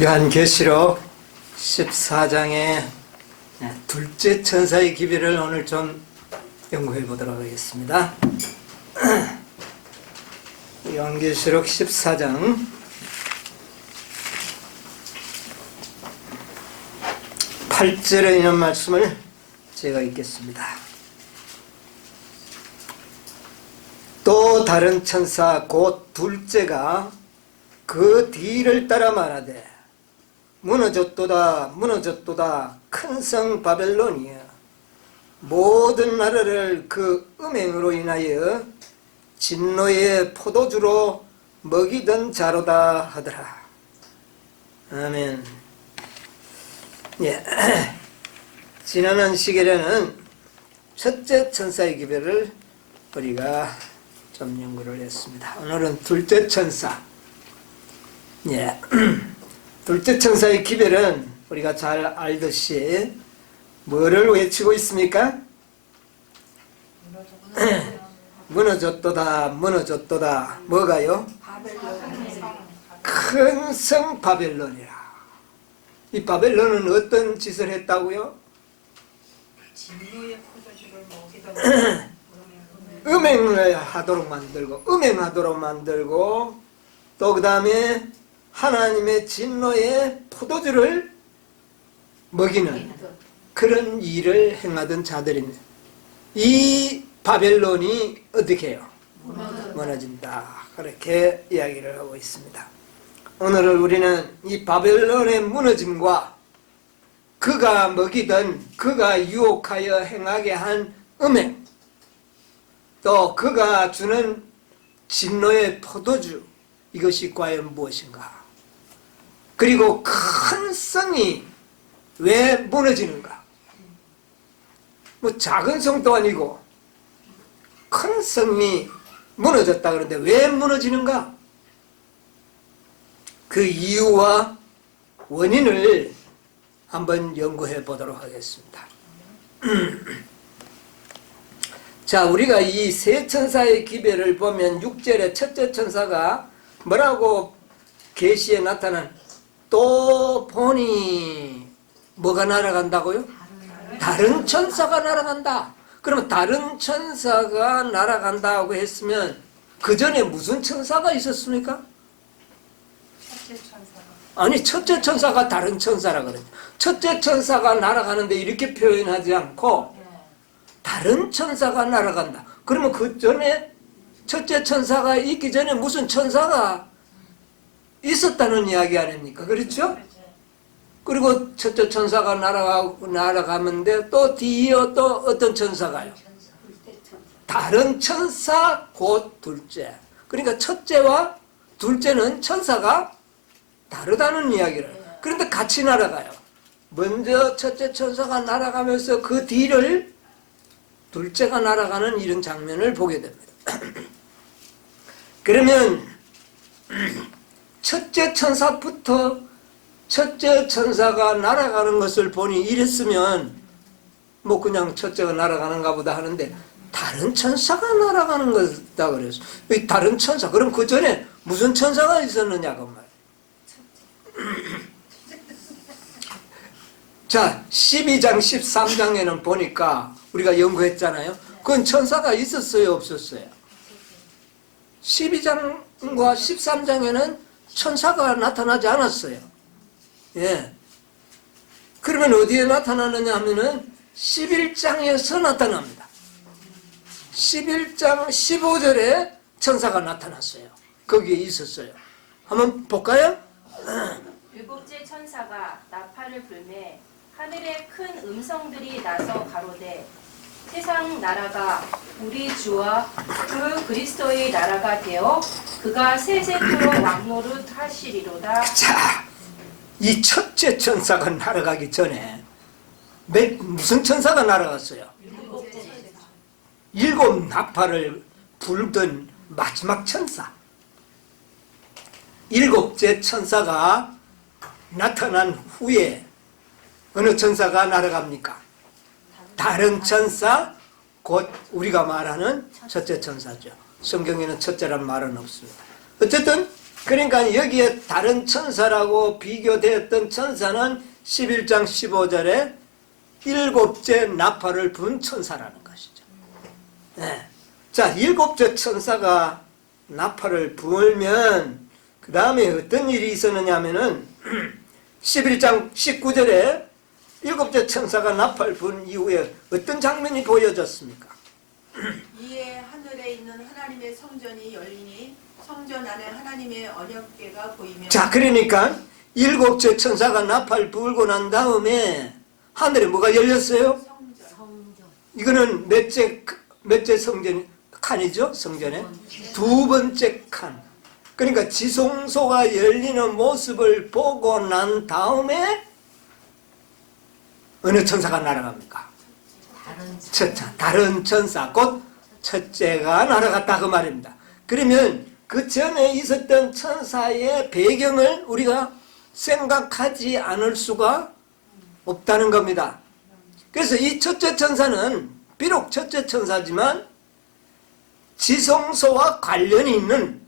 요한계시록 14장의 둘째 천사의 기별을 오늘 좀 연구해 보도록 하겠습니다. 요한계시록 14장 8절에 있는 말씀을 제가 읽겠습니다. 또 다른 천사 곧 둘째가 그 뒤를 따라 말하되 무너졌도다 무너졌도다 큰 성 바벨론이여 모든 나라를 그 음행으로 인하여 진노의 포도주로 먹이던 자로다 하더라. 아멘. 예. 지난 시간에는 첫째 천사의 기별을 우리가 좀 연구를 했습니다. 오늘은 둘째 천사. 예. 둘째 천사의 기별은 우리가 잘 알듯이 뭐를 외치고 있습니까? 무너졌도다 무너졌도다. 뭐가요? 큰 성 바벨론이라. 이 바벨론은 어떤 짓을 했다고요? 진노의 포도주를 먹이던 음행을 하도록 만들고 음행하도록 만들고 또 그 다음에 하나님의 진노의 포도주를 먹이는 그런 일을 행하던 자들입니다. 이 바벨론이 어떻게 해요? 무너진다. 그렇게 이야기를 하고 있습니다. 오늘 우리는 이 바벨론의 무너짐과 그가 먹이던 그가 유혹하여 행하게 한 음행 또 그가 주는 진노의 포도주 이것이 과연 무엇인가? 그리고 큰 성이 왜 무너지는가? 뭐 작은 성도 아니고 큰 성이 무너졌다 그러는데 왜 무너지는가? 그 이유와 원인을 한번 연구해 보도록 하겠습니다. 자, 우리가 이 세 천사의 기별을 보면 6절에 첫째 천사가 뭐라고 계시에 나타난 또 보니 뭐가 날아간다고요? 다른 천사가 날아간다. 그러면 다른 천사가 날아간다고 했으면 그 전에 무슨 천사가 있었습니까? 첫째 천사가 아니 첫째 천사가 다른 천사라 그랬죠. 첫째 천사가 날아가는데 이렇게 표현하지 않고 다른 천사가 날아간다. 그러면 그 전에 첫째 천사가 있기 전에 무슨 천사가 있었다는 이야기 아닙니까? 그렇죠? 그리고 첫째 천사가 날아가는데 또 뒤이어 또 어떤 천사가요? 다른 천사 곧 둘째. 그러니까 첫째와 둘째는 천사가 다르다는 이야기를. 그런데 같이 날아가요. 먼저 첫째 천사가 날아가면서 그 뒤를 둘째가 날아가는 이런 장면을 보게 됩니다. 그러면 첫째 천사부터 첫째 천사가 날아가는 것을 보니 이랬으면 뭐 그냥 첫째가 날아가는가 보다 하는데 다른 천사가 날아가는 거다 그랬어. 이 다른 천사. 그럼 그 전에 무슨 천사가 있었느냐 그 말. 자, 12장 13장에는 보니까 우리가 연구했잖아요. 그건 천사가 있었어요 없었어요? 12장과 13장에는 천사가 나타나지 않았어요. 예. 그러면 어디에 나타나느냐 하면은 11장에서 나타납니다. 11장 15절에 천사가 나타났어요. 거기에 있었어요. 한번 볼까요? 일곱째 천사가 나팔을 불매 하늘에 큰 음성들이 나서 가로되 세상 나라가 우리 주와 그 그리스도의 나라가 되어 그가 세세토록 왕노릇 하시리로다. 자, 이 첫째 천사가 날아가기 전에 무슨 천사가 날아갔어요? 일곱 나팔을 불던 마지막 천사. 일곱째 천사가 나타난 후에 어느 천사가 날아갑니까? 다른 천사, 곧 우리가 말하는 첫째 천사죠. 성경에는 첫째란 말은 없습니다. 어쨌든 그러니까 여기에 다른 천사라고 비교되었던 천사는 11장 15절에 일곱째 나팔을 분 천사라는 것이죠. 네. 자, 일곱째 천사가 나팔을 불면 그 다음에 어떤 일이 있었느냐 하면은 11장 19절에 일곱째 천사가 나팔 분 이후에 어떤 장면이 보여졌습니까? 이에 하늘에 있는 하나님의 성전이 열리니 성전 안에 하나님의 언약궤가 보이며. 자, 그러니까 일곱째 천사가 나팔 불고 난 다음에 하늘에 뭐가 열렸어요? 성전. 이거는 몇째 성전 칸이죠? 성전에 두 번째 칸. 그러니까 지성소가 열리는 모습을 보고 난 다음에 어느 천사가 날아갑니까? 다른 천사, 곧 첫째가 날아갔다 그 말입니다. 그러면 그 전에 있었던 천사의 배경을 우리가 생각하지 않을 수가 없다는 겁니다. 그래서 이 첫째 천사는 비록 첫째 천사지만 지성소와 관련이 있는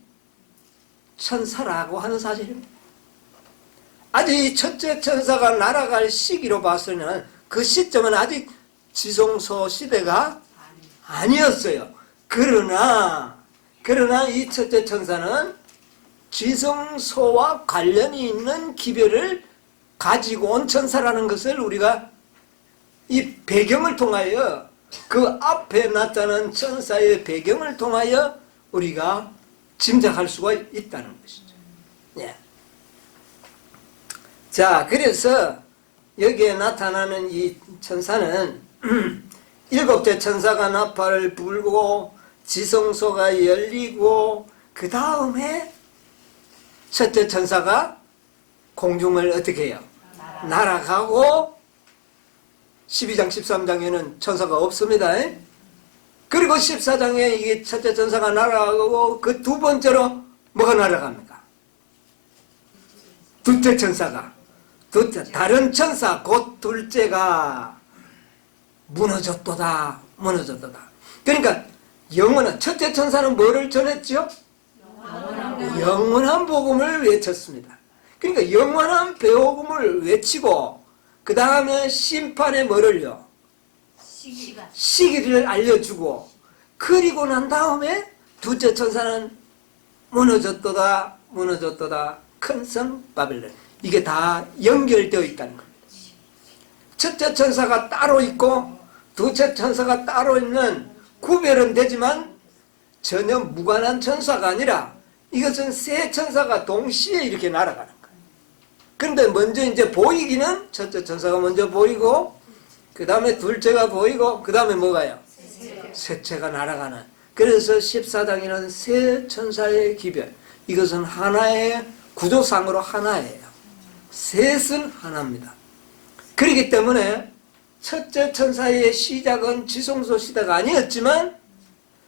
천사라고 하는 사실입니다. 아직 이 첫째 천사가 날아갈 시기로 봐서는 그 시점은 아직 지성소 시대가 아니었어요. 그러나 이 첫째 천사는 지성소와 관련이 있는 기별을 가지고 온 천사라는 것을 우리가 이 배경을 통하여 그 앞에 나타난 천사의 배경을 통하여 우리가 짐작할 수가 있다는 것이죠. 예. 자, 그래서 여기에 나타나는 이 천사는 일곱째 천사가 나팔을 불고 지성소가 열리고 그 다음에 첫째 천사가 공중을 어떻게 해요? 날아가고 12장 13장에는 천사가 없습니다. 그리고 14장에 이게 첫째 천사가 날아가고 그 두 번째로 뭐가 날아갑니까? 둘째 천사가 다른 천사 곧 둘째가 무너졌도다. 그러니까 영원한 첫째 천사는 뭐를 전했죠? 영원한 복음을 외쳤습니다. 그러니까 영원한 복음을 외치고 그 다음에 심판의 뭐를요? 시기를 알려주고 그리고 난 다음에 둘째 천사는 무너졌도다 큰 성 바벨론. 이게 다 연결되어 있다는 겁니다. 첫째 천사가 따로 있고 둘째 천사가 따로 있는 구별은 되지만 전혀 무관한 천사가 아니라 이것은 세 천사가 동시에 이렇게 날아가는 거예요. 그런데 먼저 이제 보이기는 첫째 천사가 먼저 보이고 그 다음에 둘째가 보이고 그 다음에 뭐가요? 셋째가 날아가는. 그래서 14장에는 세 천사의 기별. 이것은 하나의 구조상으로 하나예요. 셋은 하나입니다. 그렇기 때문에 첫째 천사의 시작은 지성소 시대가 아니었지만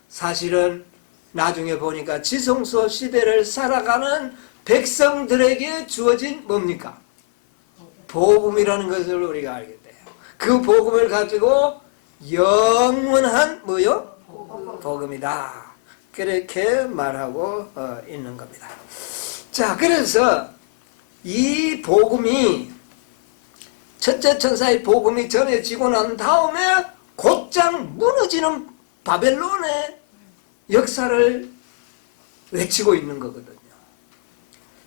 사실은 나중에 보니까 지성소 시대를 살아가는 백성들에게 주어진 뭡니까? 복음이라는 것을 우리가 알게 돼요. 그 복음을 가지고 영원한 뭐요? 복음이다. 그렇게 말하고 있는 겁니다. 자, 그래서 이 복음이 첫째 천사의 복음이 전해지고 난 다음에 곧장 무너지는 바벨론의 역사를 외치고 있는 거거든요.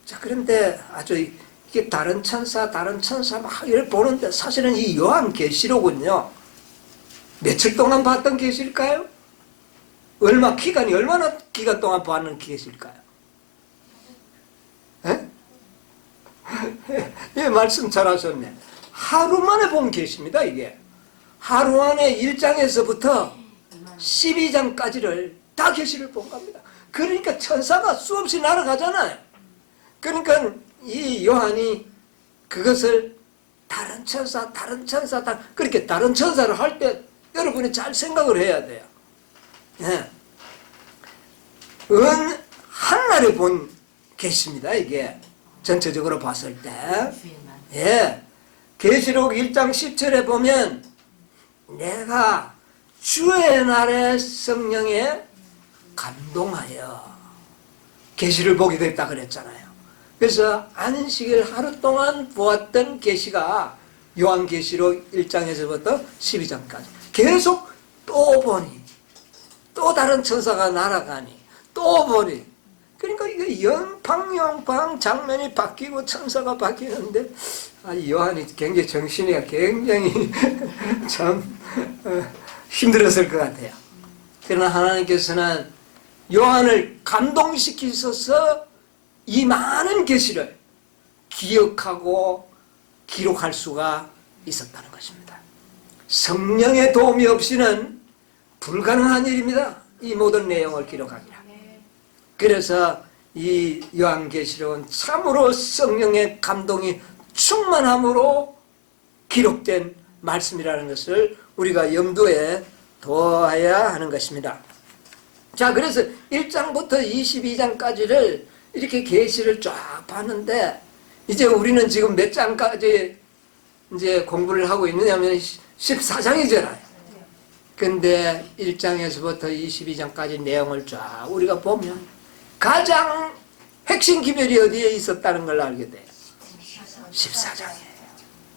자, 그런데 아주 이게 다른 천사 막 이렇게 보는데 사실은 이 요한계시록은요 며칠 동안 봤던 계시일까요? 얼마나 기간 동안 봤는 계시일까요? 예, 말씀 잘하셨네. 하루 만에 본 계시입니다. 이게 하루 안에 1장에서부터 12장까지를 다 계시를 본 겁니다. 그러니까 천사가 수없이 날아가잖아요. 그러니까 이 요한이 그것을 다른 천사 그렇게 다른 천사를 할 때 여러분이 잘 생각을 해야 돼요. 예. 한날에 본 계시입니다. 이게 전체적으로 봤을 때. 예. 계시록 1장 10절에 보면 내가 주의 날의 성령에 감동하여 계시를 보게 됐다 그랬잖아요. 그래서 안식일 하루 동안 보았던 계시가 요한계시록 1장에서부터 12장까지 계속 또 보니 또 다른 천사가 날아가니 또 보니, 그러니까 이게 영팡 장면이 바뀌고 천사가 바뀌는데 요한이 굉장히 정신이 굉장히 참 힘들었을 것 같아요. 그러나 하나님께서는 요한을 감동시키셔서 이 많은 계시를 기억하고 기록할 수가 있었다는 것입니다. 성령의 도움이 없이는 불가능한 일입니다. 이 모든 내용을 기록하기라. 그래서 이 요한계시록은 참으로 성령의 감동이 충만함으로 기록된 말씀이라는 것을 우리가 염두에 둬야 하는 것입니다. 자, 그래서 1장부터 22장까지를 이렇게 계시를 쫙 봤는데, 이제 우리는 지금 몇 장까지 이제 공부를 하고 있느냐면 14장이잖아요. 근데 1장에서부터 22장까지 내용을 쫙 우리가 보면 가장 핵심 기별이 어디에 있었다는 걸 알게 돼요. 14장이에요.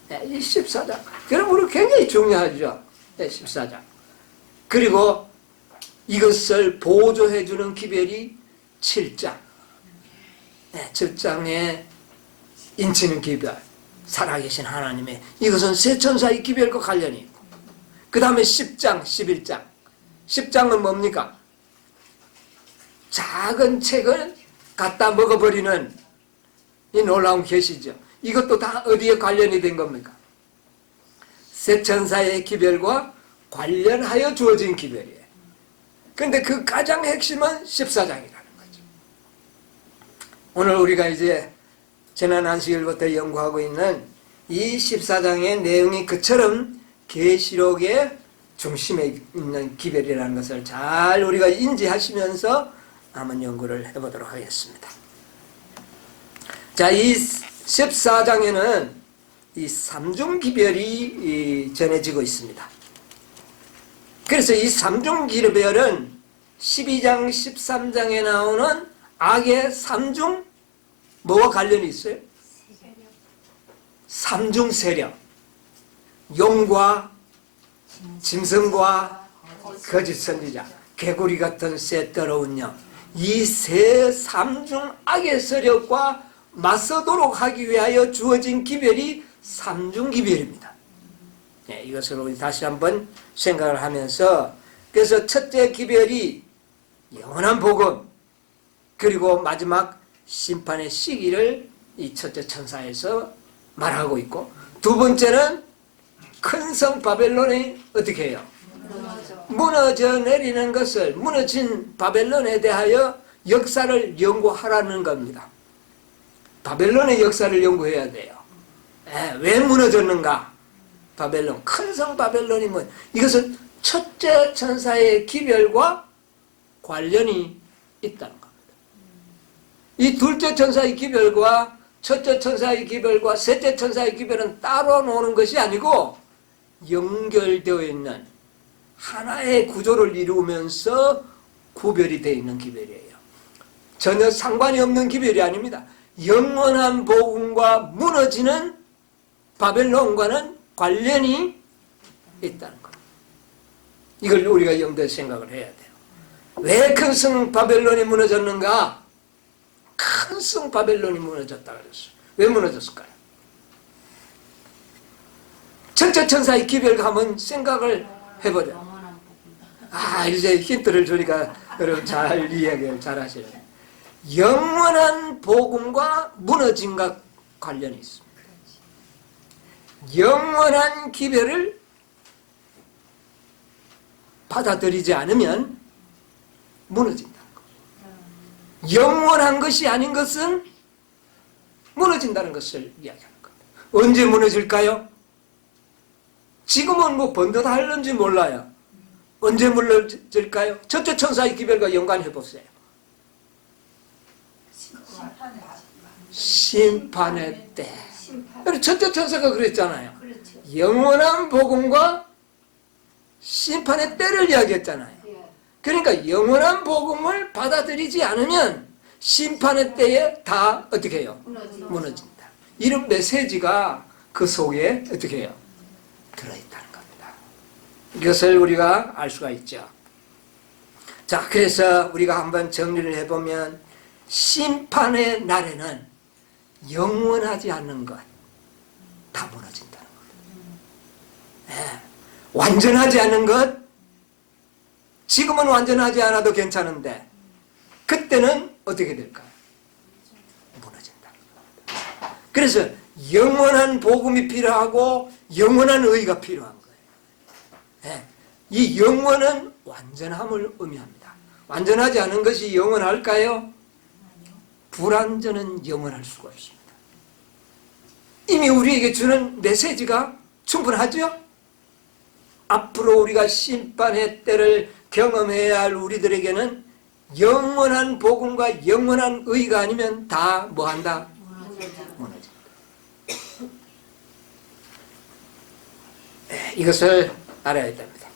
네, 이 14장. 그럼 우리 굉장히 중요하죠. 네, 14장. 그리고 이것을 보조해주는 기별이 7장. 네, 7장에 인치는 기별, 살아계신 하나님의, 이것은 세 천사의 기별과 관련이 있고, 그 다음에 10장, 11장. 10장은 뭡니까? 작은 책을 갖다 먹어버리는 이 놀라운 계시죠. 이것도 다 어디에 관련이 된 겁니까? 세 천사의 기별과 관련하여 주어진 기별이에요. 그런데 그 가장 핵심은 14장이라는 거죠. 오늘 우리가 이제 지난 안식일부터 연구하고 있는 이 14장의 내용이 그처럼 계시록의 중심에 있는 기별이라는 것을 잘 우리가 인지하시면서 한번 연구를 해보도록 하겠습니다. 자, 이 14장에는 이 삼중 기별이 전해지고 있습니다. 그래서 이 삼중 기별은 12장, 13장에 나오는 악의 삼중 뭐와 관련이 있어요? 삼중 세력. 용과 짐승과 거짓 선지자, 개구리 같은 새 더러운 영, 이 세 삼중 악의 세력과 맞서도록 하기 위하여 주어진 기별이 삼중 기별입니다. 네, 이것을 우리 다시 한번 생각을 하면서, 그래서 첫째 기별이 영원한 복음, 그리고 마지막 심판의 시기를 이 첫째 천사에서 말하고 있고, 두 번째는 큰 성 바벨론이 어떻게 해요? 무너져 내리는 것을, 무너진 바벨론에 대하여 역사를 연구하라는 겁니다. 바벨론의 역사를 연구해야 돼요. 왜 무너졌는가? 바벨론, 큰 성 바벨론이 뭐, 이것은 첫째 천사의 기별과 관련이 있다는 겁니다. 이 둘째 천사의 기별과 첫째 천사의 기별과 셋째 천사의 기별은 따로 노는 것이 아니고 연결되어 있는 하나의 구조를 이루면서 구별이 되어 있는 기별이에요. 전혀 상관이 없는 기별이 아닙니다. 영원한 복음과 무너지는 바벨론과는 관련이 있다는 것. 이걸 우리가 염두에 생각을 해야 돼요. 왜 큰 성 바벨론이 무너졌는가? 큰 성 바벨론이 무너졌다 그랬어요. 왜 무너졌을까요? 첫째 천사의 기별과 한번 생각을 해보자. 이제 힌트를 주니까 여러분 잘 이해를 잘 하시네. 영원한 복음과 무너짐과 관련이 있습니다. 영원한 기별을 받아들이지 않으면 무너진다는 거예요. 영원한 것이 아닌 것은 무너진다는 것을 이야기하는 겁니다. 언제 무너질까요? 지금은 뭐 번듯하는지 몰라요. 언제 무너질까요? 첫째 천사의 기별과 연관해 보세요. 심판의 때. 첫째 천사가 그랬잖아요. 영원한 복음과 심판의 때를 이야기했잖아요. 그러니까 영원한 복음을 받아들이지 않으면 심판의 때에 다 어떻게 해요? 무너진다. 이런 메시지가 그 속에 어떻게 해요? 들어있다는 겁니다. 이것을 우리가 알 수가 있죠. 자, 그래서 우리가 한번 정리를 해보면 심판의 날에는 영원하지 않는 것 다 무너진다는 겁니다. 네. 완전하지 않은 것, 지금은 완전하지 않아도 괜찮은데 그때는 어떻게 될까요? 무너진다는 겁니다. 그래서 영원한 복음이 필요하고 영원한 의가 필요한 거예요. 네. 이 영원은 완전함을 의미합니다. 완전하지 않은 것이 영원할까요? 불완전은 영원할 수가 없습니다. 이미 우리에게 주는 메시지가 충분하죠? 앞으로 우리가 심판의 때를 경험해야 할 우리들에게는 영원한 복음과 영원한 의가 아니면 다 뭐한다? 무너진다. 네, 이것을 알아야 됩니다.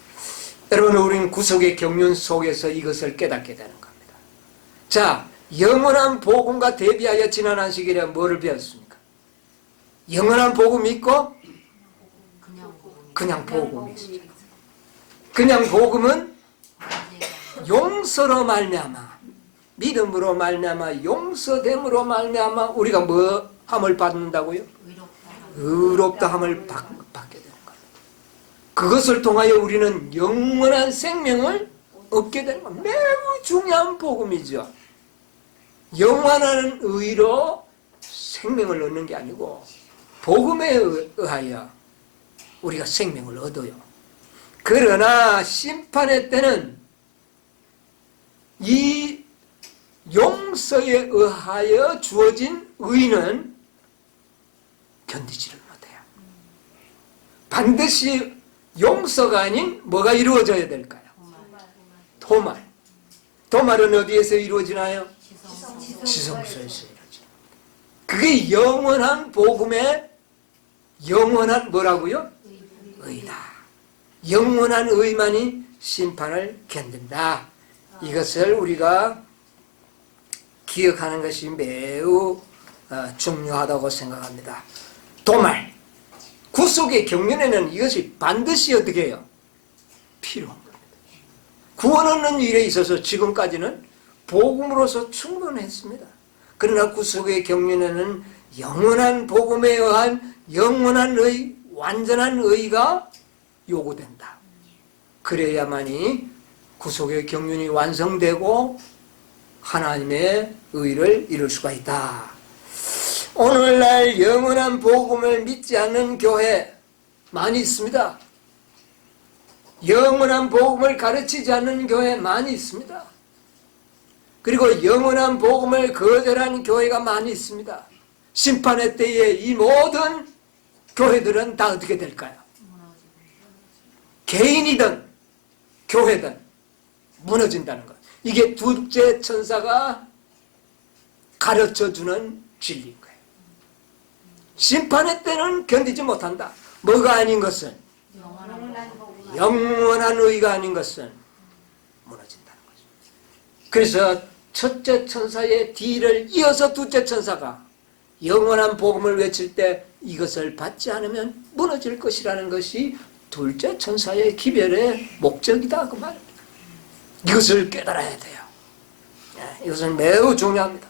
여러분, 우리는 구속의 경륜 속에서 이것을 깨닫게 되는 겁니다. 자, 영원한 복음과 대비하여 지난 안식일에 뭐를 배웠습니까? 영원한 복음이 있고 그냥 복음이 있어요. 그냥 복음은 용서로 말미암아, 믿음으로 말미암아, 용서됨으로 말미암아 우리가 뭐 함을 받는다고요? 의롭다함을 받게 되는 거예요. 그것을 통하여 우리는 영원한 생명을 얻게 되는 겁니다. 매우 중요한 복음이죠. 영원한 의로 생명을 얻는 게 아니고 복음에 의하여 우리가 생명을 얻어요. 그러나 심판의 때는 이 용서에 의하여 주어진 의는 견디지를 못해요. 반드시 용서가 아닌 뭐가 이루어져야 될까요? 도말. 도말은 어디에서 이루어지나요? 지성소에서 이루어져요. 그게 영원한 복음의 영원한 뭐라고요? 의다. 영원한 의만이 심판을 견딘다. 이것을 우리가 기억하는 것이 매우 중요하다고 생각합니다. 도말, 구속의 경륜에는 이것이 반드시 어떻게 해요? 필요한 겁니다. 구원 얻는 일에 있어서 지금까지는 복음으로서 충분했습니다. 그러나 구속의 경륜에는 영원한 복음에 의한 영원한 의, 완전한 의가 요구된다. 그래야만이 구속의 경륜이 완성되고 하나님의 의를 이룰 수가 있다. 오늘날 영원한 복음을 믿지 않는 교회 많이 있습니다. 영원한 복음을 가르치지 않는 교회 많이 있습니다. 그리고 영원한 복음을 거절한 교회가 많이 있습니다. 심판의 때에 이 모든 교회들은 다 어떻게 될까요? 개인이든 교회든 무너진다는 것. 이게 둘째 천사가 가르쳐주는 진리인 거예요. 심판의 때는 견디지 못한다. 뭐가 아닌 것은? 영원한 의가 아닌 것은 무너진다는 거죠. 그래서 첫째 천사의 뒤를 이어서 둘째 천사가 영원한 복음을 외칠 때 이것을 받지 않으면 무너질 것이라는 것이 둘째 천사의 기별의 목적이다 그 말입니다. 이것을 깨달아야 돼요. 이것은 매우 중요합니다.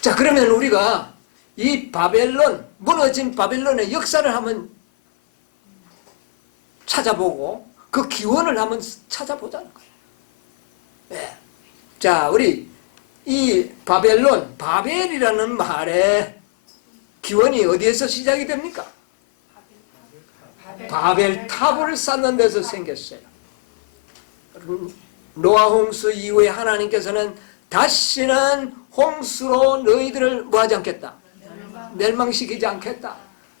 자, 그러면 우리가 이 바벨론, 무너진 바벨론의 역사를 한번 찾아보고 그 기원을 한번 찾아보자는 거예요. 네. 자, 우리 이 바벨론, 바벨이라는 말의 기원이 어디에서 시작이 됩니까? 바벨 탑을 쌓는 데서 생겼어요. 노아 홍수 이후에 하나님께서는 다시는 홍수로 너희들을 뭐하지 않겠다? 멸망시키지 않겠다.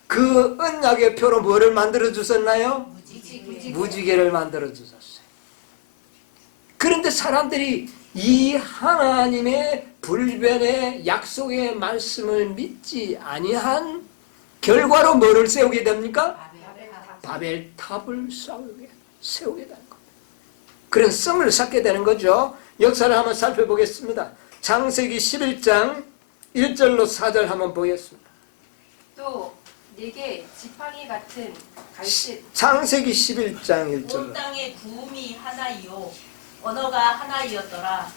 그 언약의 표로 뭐를 만들어 주셨나요? 무지개를 만들어 주셨어요. 그런데 사람들이 이 하나님의 불변의 약속의 말씀을 믿지 아니한 결과로 뭐를 세우게 됩니까? 바벨탑을 세우게 되는 겁니다. 그런 성을 쌓게 되는 거죠. 역사를 한번 살펴보겠습니다. 창세기 11장 1절로 4절 한번 보겠습니다. 또 네게 지팡이 같은 갈대 창세기 11장 온 1절로. 땅의 구음이 하나이요 언어가 하나이었더라.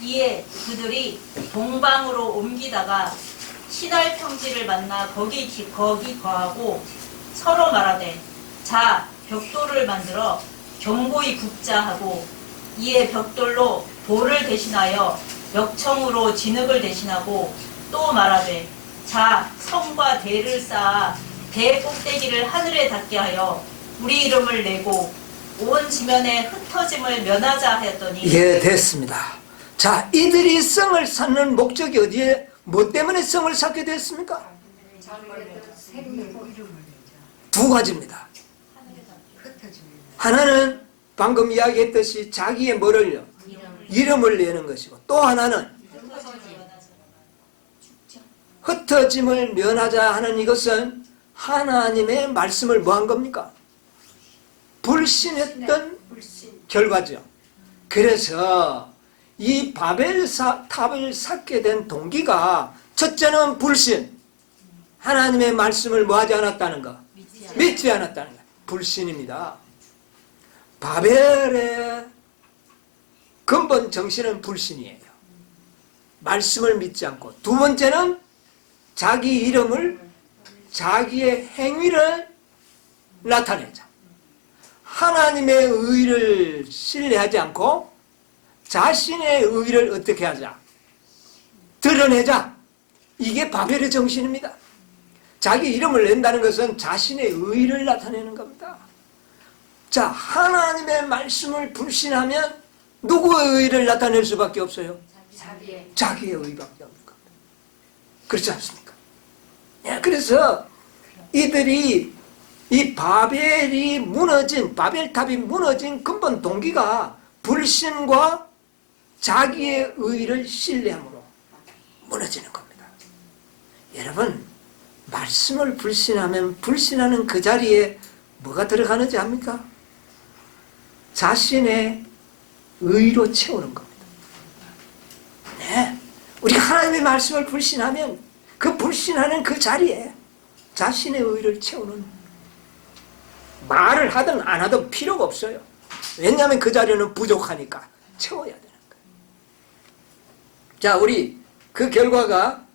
이에 그들이 동방으로 옮기다가 시날 평지를 만나 거기 거하고 서로 말하되 자 벽돌을 만들어 견고히 굽자 하고 이에 벽돌로 돌을 대신하여 벽청으로 진흙을 대신하고 또 말하되 자 성과 대를 쌓아 대 꼭대기를 하늘에 닿게 하여 우리 이름을 내고 온 지면에 흩어짐을 면하자 하였더니 예, 됐습니다. 자, 이들이 성을 쌓는 목적이 어디에, 뭐 때문에 성을 쌓게 됐습니까? 두 가지입니다. 하나는 방금 이야기했듯이 자기의 뭐를요? 이름을 내는 것이고, 또 하나는 흩어짐을 면하자 하는 이것은 하나님의 말씀을 뭐 한 겁니까? 불신했던 결과죠. 그래서 이 바벨탑을 쌓게 된 동기가 첫째는 불신, 하나님의 말씀을 뭐 하지 않았다는 거, 믿지 않았다는 거, 불신입니다. 바벨의 근본 정신은 불신이에요. 말씀을 믿지 않고. 두 번째는 자기 이름을, 자기의 행위를 나타내자. 하나님의 의를 신뢰하지 않고 자신의 의를 어떻게 하자? 드러내자. 이게 바벨의 정신입니다. 자기 이름을 낸다는 것은 자신의 의를 나타내는 겁니다. 자, 하나님의 말씀을 불신하면 누구의 의를 나타낼 수밖에 없어요? 자기의 의밖에 없는 겁니다. 그렇지 않습니까? 예, 그래서 이들이 이 바벨이 무너진, 바벨탑이 무너진 근본 동기가 불신과 자기의 의를 신뢰함으로 무너지는 겁니다. 여러분, 말씀을 불신하면 불신하는 그 자리에 뭐가 들어가는지 압니까? 자신의 의로 채우는 겁니다. 네. 우리가 하나님의 말씀을 불신하면 그 불신하는 그 자리에 자신의 의를 채우는, 말을 하든 안 하든 필요가 없어요. 왜냐하면 그 자리는 부족하니까 채워야 되는 거예요. 자, 우리 그 결과가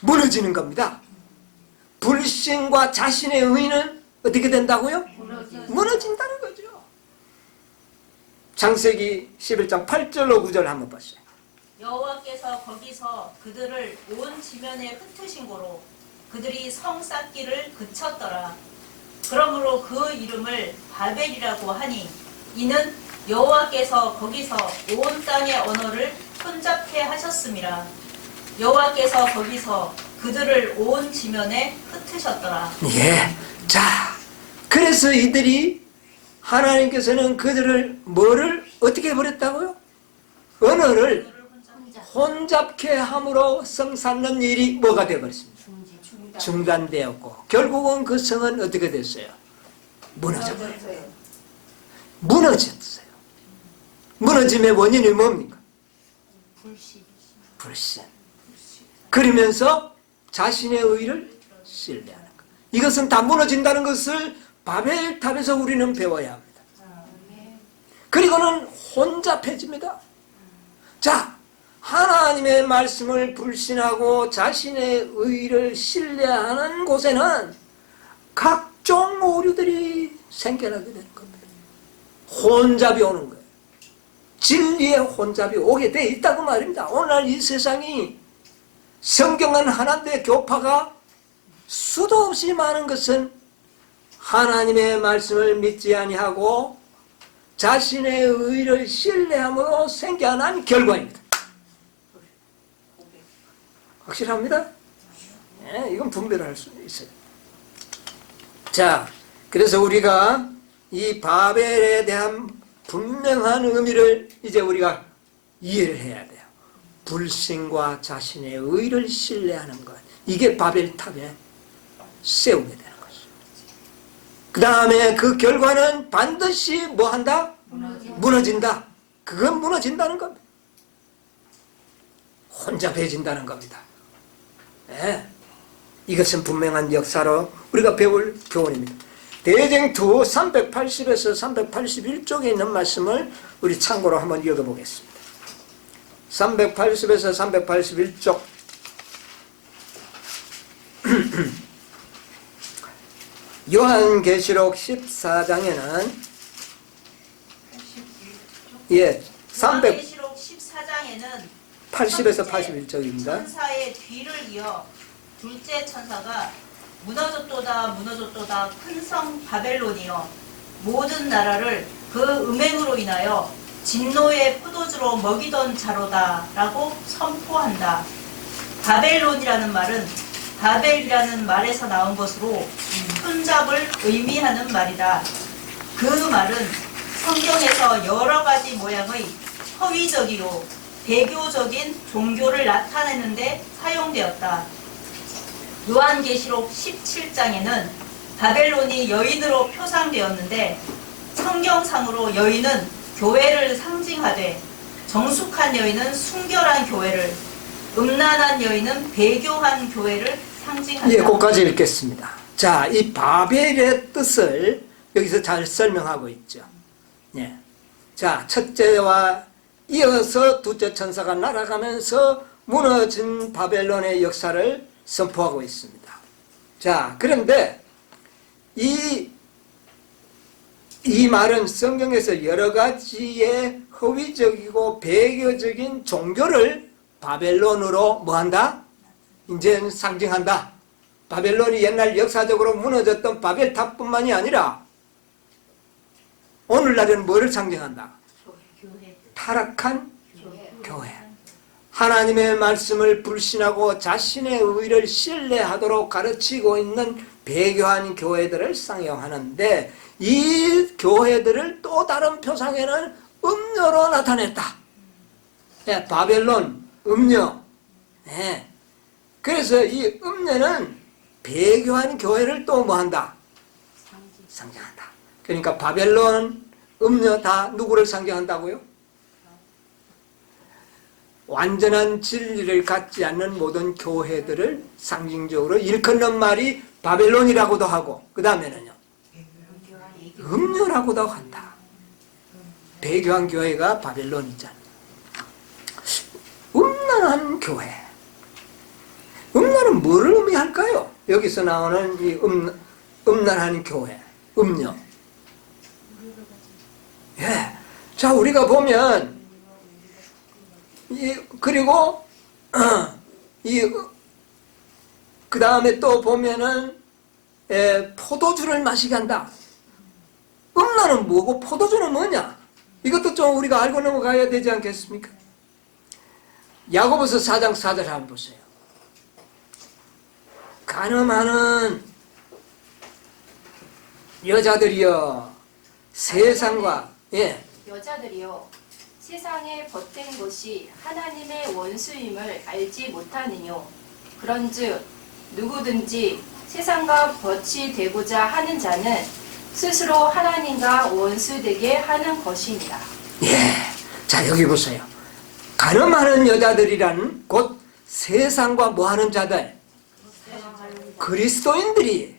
무너지는 겁니다. 불신과 자신의 의는 어떻게 된다고요? 무너진다는 거죠. 창세기 11장 8절로 9절 한번 보세요. 여호와께서 거기서 그들을 온 지면에 흩으신 고로 그들이 성 쌓기를 그쳤더라. 그러므로 그 이름을 바벨이라고 하니 이는 여호와께서 거기서 온 땅의 언어를 혼잡케 하셨음이라. 여호와께서 거기서 그들을 온 지면에 흩으셨더라. 예. 자, 그래서 이들이, 하나님께서는 그들을 뭐를 어떻게 해버렸다고요? 언어를 혼잡케 함으로 성 쌓는 일이 뭐가 되어버렸습니다. 중단되었고, 결국은 그 성은 어떻게 됐어요? 무너져버렸어요. 무너졌어요. 무너짐의 원인이 뭡니까? 불신. 그러면서 자신의 의를 신뢰하는 것. 이것은 다 무너진다는 것을 바벨탑에서 우리는 배워야 합니다. 그리고는 혼잡해집니다. 자, 하나님의 말씀을 불신하고 자신의 의를 신뢰하는 곳에는 각종 오류들이 생겨나게 되는 겁니다. 혼잡이 오는 거예요. 진리의 혼잡이 오게 돼 있다고 말입니다. 오늘 이 세상이, 성경은 하나인데 교파가 수도 없이 많은 것은 하나님의 말씀을 믿지 아니하고 자신의 의를 신뢰함으로 생겨난 결과입니다. 확실합니다? 네, 이건 분별할 수 있어요. 자, 그래서 우리가 이 바벨에 대한 분명한 의미를 이제 우리가 이해를 해야 돼요. 불신과 자신의 의를 신뢰하는 것, 이게 바벨탑에 세우게 되는 것이죠. 그 다음에 그 결과는 반드시 뭐 한다? 무너진다. 그건 무너진다는 겁니다. 혼잡해진다는 겁니다. 예. 이것은 분명한 역사로 우리가 배울 교훈입니다. 대쟁투 380에서 381쪽에 있는 말씀을 우리 참고로 한번 읽어보겠습니다. 380에서 381쪽 요한계시록 14장에는 380에서 요한계시록 14장에는 81쪽입니다. 천사의 뒤를 이어 둘째 천사가 무너졌도다 무너졌도다 큰 성 바벨론이여 모든 나라를 그 음행으로 인하여 진노의 포도주로 먹이던 자로다 라고 선포한다. 바벨론이라는 말은 바벨이라는 말에서 나온 것으로 손잡을 의미하는 말이다. 그 말은 성경에서 여러 가지 모양의 허위적이요 배교적인 종교를 나타내는데 사용되었다. 요한계시록 17장에는 바벨론이 여인으로 표상되었는데 성경상으로 여인은 교회를 상징하되 정숙한 여인은 순결한 교회를, 음란한 여인은 배교한 교회를 상징한다. 예, 거기까지 읽겠습니다. 자, 이 바벨의 뜻을 여기서 잘 설명하고 있죠. 예. 자, 첫째와 이어서 둘째 천사가 날아가면서 무너진 바벨론의 역사를 선포하고 있습니다. 자, 그런데 이 말은 성경에서 여러 가지의 허위적이고 배교적인 종교를 바벨론으로 뭐한다? 이제는 상징한다. 바벨론이 옛날 역사적으로 무너졌던 바벨탑뿐만이 아니라 오늘날은 뭐를 상징한다? 타락한 교회. 하나님의 말씀을 불신하고 자신의 의를 신뢰하도록 가르치고 있는 배교한 교회들을 상용하는데 이 교회들을 또 다른 표상에는 음료로 나타냈다. 예, 바벨론, 음료. 예. 그래서 이 음료는 배교한 교회를 또 뭐한다? 상징한다. 그러니까 바벨론, 음료 다 누구를 상징한다고요? 완전한 진리를 갖지 않는 모든 교회들을 상징적으로 일컫는 말이 바벨론이라고도 하고 그 다음에는요 음료라고도 한다. 배교한 교회가 바벨론이잖아. 음란한 교회. 음란은 뭐를 의미할까요? 여기서 나오는 이 음란한 교회, 음료. 예. 자, 우리가 보면 그리고 그 다음에 또 보면은 포도주를 마시게 한다. 음란은 뭐고 포도주는 뭐냐? 이것도 좀 우리가 알고 넘어가야 되지 않겠습니까? 야고보서 4장 4절 한번 보세요. 가늠하는 여자들이여 세상과 여자들이여 세상에 벗된 것이 하나님의 원수임을 알지 못하느뇨. 그런즉 누구든지 세상과 벗이 되고자 하는 자는 스스로 하나님과 원수되게 하는 것입니다. 예. 자, 여기 보세요. 가늠하는 여자들이란 곧 세상과 뭐하는 자들? 그리스도인들이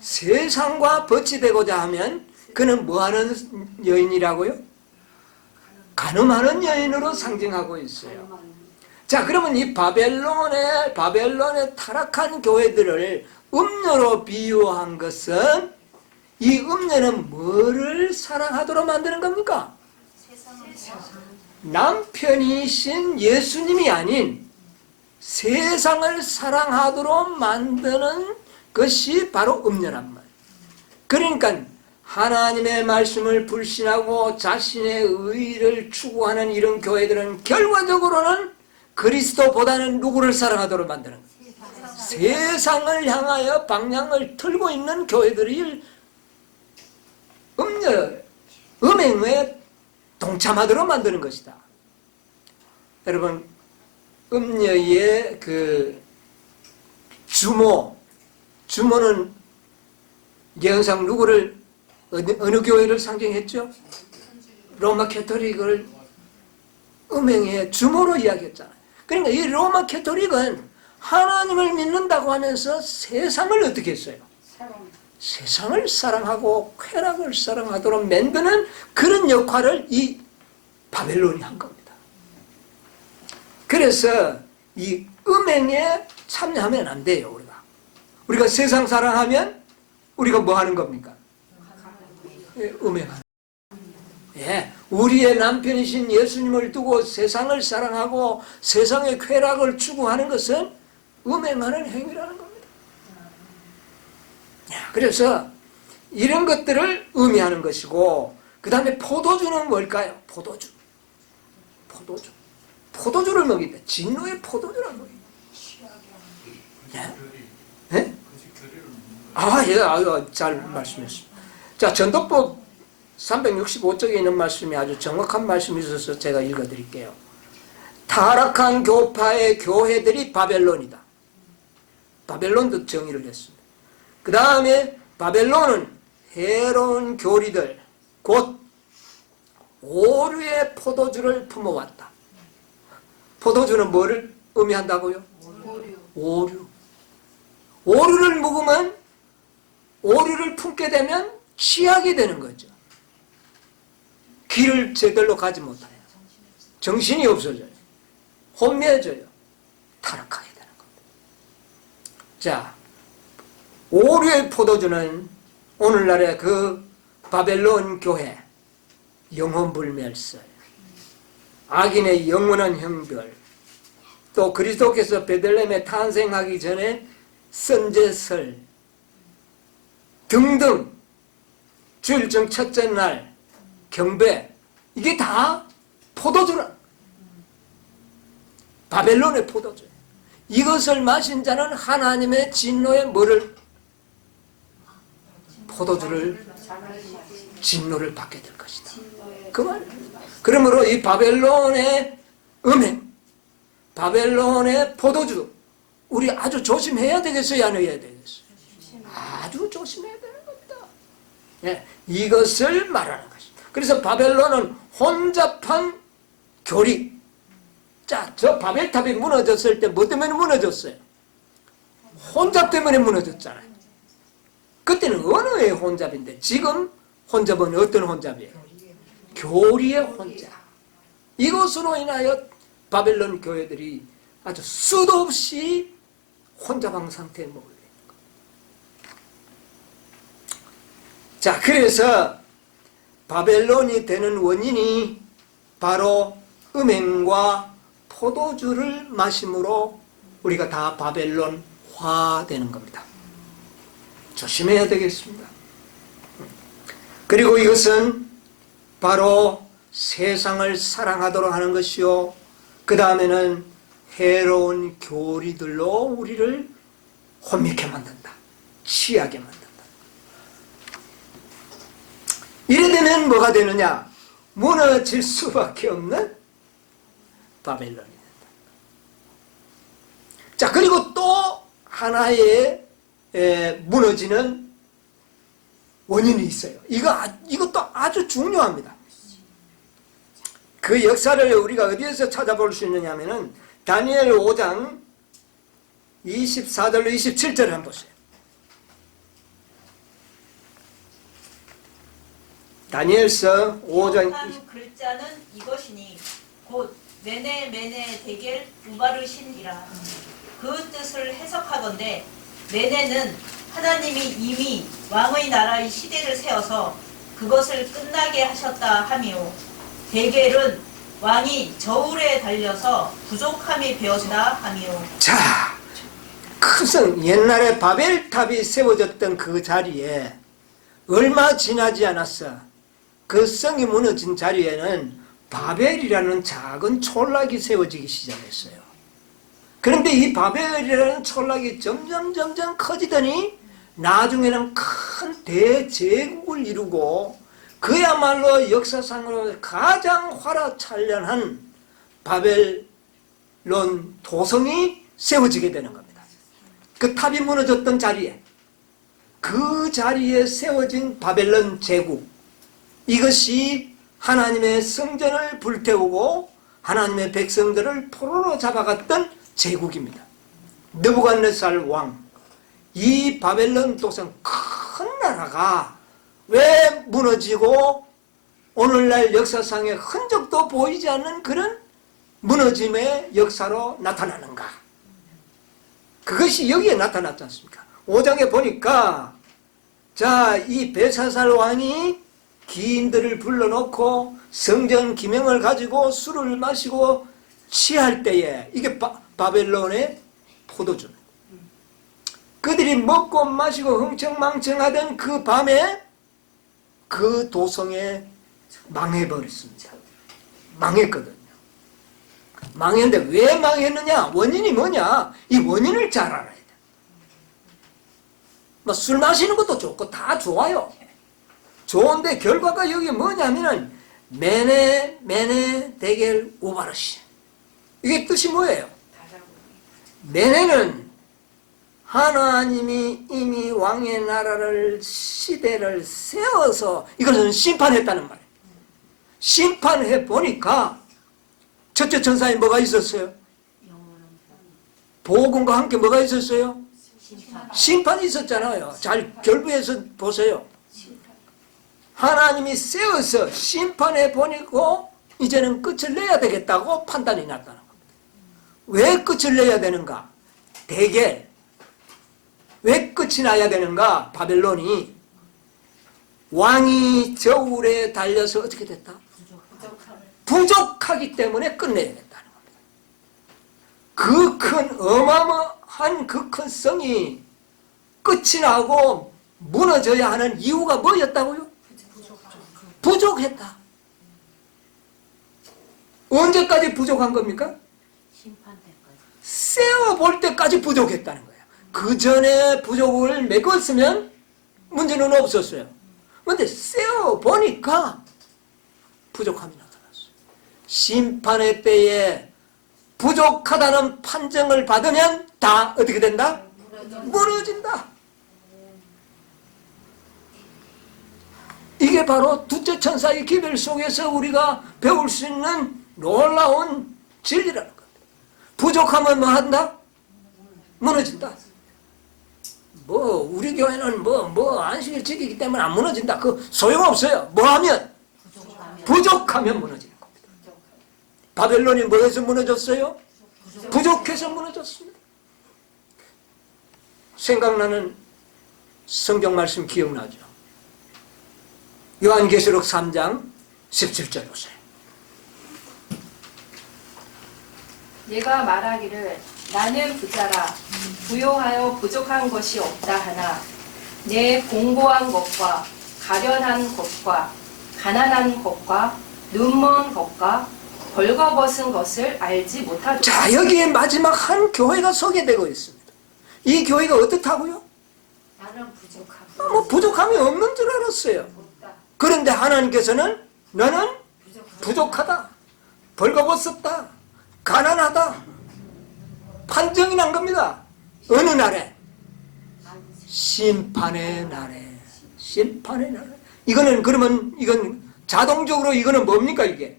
세상과 벗이 되고자 하면 그는 뭐하는 여인이라고요? 가늠하는 여인으로 상징하고 있어요. 자, 그러면 이 바벨론의 타락한 교회들을 음료로 비유한 것은 이 음료는 뭐를 사랑하도록 만드는 겁니까? 남편이신 예수님이 아닌 세상을 사랑하도록 만드는 것이 바로 음료란 말. 그러니까 하나님의 말씀을 불신하고 자신의 의를 추구하는 이런 교회들은 결과적으로는 그리스도보다는 누구를 사랑하도록 만드는 거예요? 세상을 향하여 방향을 틀고 있는 교회들이 음행에 동참하도록 만드는 것이다. 여러분, 음녀의 그 주모는 예언상 누구를 어느 교회를 상징했죠? 로마 캐토릭을 음행의 주모로 이야기했잖아요. 그러니까 이 로마 캐토릭은 하나님을 믿는다고 하면서 세상을 어떻게 했어요? 세상을 사랑하고 쾌락을 사랑하도록 만드는 그런 역할을 이 바벨론이 한 겁니다. 그래서 이 음행에 참여하면 안 돼요. 우리가 세상 사랑하면 우리가 뭐 하는 겁니까? 음행하는. 예, 우리의 남편이신 예수님을 두고 세상을 사랑하고 세상의 쾌락을 추구하는 것은 음행하는 행위라는 겁니다. 그래서 이런 것들을 의미하는 것이고, 그 다음에 포도주는 뭘까요? 포도주를 먹인다. 진노의 포도주를 먹인다. 예? 예? 예, 아유, 잘 말씀했습니다. 자, 전도법 365쪽에 있는 말씀이 아주 정확한 말씀이 있어서 제가 읽어드릴게요. 타락한 교파의 교회들이 바벨론이다. 바벨론도 정의를 했습니다. 그 다음에 바벨론은 해로운 교리들, 곧 오류의 포도주를 품어왔다. 포도주는 뭐를 의미한다고요? 오류. 오류를 먹으면, 오류를 품게 되면 취하게 되는 거죠. 길을 제대로 가지 못해요. 정신이 없어져요. 혼미해져요. 타락하게 되는 겁니다. 자, 오류의 포도주는 오늘날의 그 바벨론 교회, 영혼불멸설, 악인의 영원한 형벌, 또 그리스도께서 베들레헴에 탄생하기 전에 선제설 등등, 주일정 첫째 날 경배, 이게 다 포도주라. 바벨론의 포도주. 이것을 마신 자는 하나님의 진노의 뭐를? 포도주를, 진노를 받게 될 것이다. 그 말. 그러므로 이 바벨론의 음행, 바벨론의 포도주, 우리 아주 조심해야 되겠어요, 안 해야 되겠어요? 아주 조심해야 되는 겁니다. 예, 이것을 말하는 것입니다. 그래서 바벨론은 혼잡한 교리. 자, 저 바벨탑이 무너졌을 때 뭐 때문에 무너졌어요? 혼잡 때문에 무너졌잖아요. 그때는 언어의 혼잡인데 지금 혼잡은 어떤 혼잡이에요? 교리의 혼잡. 이것으로 인하여 바벨론 교회들이 아주 수도 없이 혼잡한 상태에 머물러 있는 거예요. 자, 그래서 바벨론이 되는 원인이 바로 음행과 포도주를 마심으로 우리가 다 바벨론화 되는 겁니다. 조심해야 되겠습니다. 그리고 이것은 바로 세상을 사랑하도록 하는 것이요, 그 다음에는 해로운 교리들로 우리를 혼미케 만든다. 취하게 만든다. 이래 되면 뭐가 되느냐? 무너질 수밖에 없는 바벨론이 된다. 자, 그리고 또 하나의 무너지는 원인이 있어요. 이것도 아주 중요합니다. 그 역사를 우리가 어디에서 찾아볼 수 있느냐 하면은 다니엘 5장 24절로 27절을 한번 보세요. 다니엘서 5장 한 글자는 이것이니 곧 메네 데겔 우바르신이라. 그 뜻을 해석하건대 메네는 하나님이 이미 왕의 나라의 시대를 세워서 그것을 끝나게 하셨다 하며, 데겔은 왕이 저울에 달려서 부족함이 배어지다 하며. 자, 큰 성, 옛날에 바벨탑이 세워졌던 그 자리에 얼마 지나지 않았어. 그 성이 무너진 자리에는 바벨이라는 작은 촌락이 세워지기 시작했어요. 그런데 이 바벨이라는 촌락이 점점 커지더니 나중에는 큰 대제국을 이루고 그야말로 역사상으로 가장 화려찬란한 바벨론 도성이 세워지게 되는 겁니다. 그 탑이 무너졌던 자리에, 그 자리에 세워진 바벨론 제국, 이것이 하나님의 성전을 불태우고 하나님의 백성들을 포로로 잡아갔던 제국입니다. 느부갓네살 왕, 이 바벨론 도성 큰 나라가 왜 무너지고 오늘날 역사상의 흔적도 보이지 않는 그런 무너짐의 역사로 나타나는가? 그것이 여기에 나타났지 않습니까? 5장에 보니까 자, 이 벨사살 왕이 기인들을 불러놓고 성전 기명을 가지고 술을 마시고 취할 때에 이게 바벨론의 포도주입니다. 그들이 먹고 마시고 흥청망청하던 그 밤에 그 도성에 망해버렸습니다. 망했거든요. 망했는데 왜 망했느냐? 원인이 뭐냐? 이 원인을 잘 알아야 돼. 술 마시는 것도 좋고 다 좋아요. 좋은데 결과가 여기 뭐냐면은 메네 데겔 우바르시. 이게 뜻이 뭐예요? 메네는 하나님이 이미 왕의 나라를 시대를 세워서 이것은 심판했다는 말이에요. 심판해 보니까 첫째 천사에 뭐가 있었어요? 복음과 함께 뭐가 있었어요? 심판이 있었잖아요. 잘 결부해서 보세요. 하나님이 세워서 심판해 보니까 이제는 끝을 내야 되겠다고 판단이 났다는 겁니다. 왜 끝을 내야 되는가? 대개 왜 끝이 나야 되는가? 바벨론이 왕이 저울에 달려서 어떻게 됐다? 부족하기 때문에 끝내야겠다는 겁니다. 그 큰 어마어마한 그 큰 성이 끝이 나고 무너져야 하는 이유가 뭐였다고요? 부족했다. 언제까지 부족한 겁니까? 세워볼 때까지 부족했다는 거예요. 그 전에 부족을 메꿨으면 문제는 없었어요. 그런데 세워보니까 부족함이 나타났어요. 심판의 때에 부족하다는 판정을 받으면 다 어떻게 된다? 무너진다. 이게 바로 둘째 천사의 기별 속에서 우리가 배울 수 있는 놀라운 진리라는 겁니다. 부족하면 뭐 한다? 무너진다. 우리 교회는 안식일 지키기 때문에 안 무너진다. 그 소용없어요. 뭐 하면? 부족하면 무너지는 겁니다. 바벨론이 뭐해서 무너졌어요? 부족해서 무너졌습니다. 생각나는 성경 말씀 기억나죠? 요한계시록 3장 17절 보세요. 내가 말하기를 나는 부자라 부요하여 부족한 것이 없다 하나 내 공고한 것과 가련한 것과 가난한 것과 눈먼 것과 벌거벗은 것을 알지 못하도다. 자, 여기에 마지막 한 교회가 소개되고 있습니다. 이 교회가 어떻다고요? 나는 부족함. 부족함이 없는 줄 알았어요. 그런데 하나님께서는 너는 부족하다, 벌거벗었다, 가난하다 판정이 난 겁니다. 어느 날에? 심판의 날에. 심판의 날에. 이거는 그러면 이건 자동적으로 이거는 뭡니까 이게?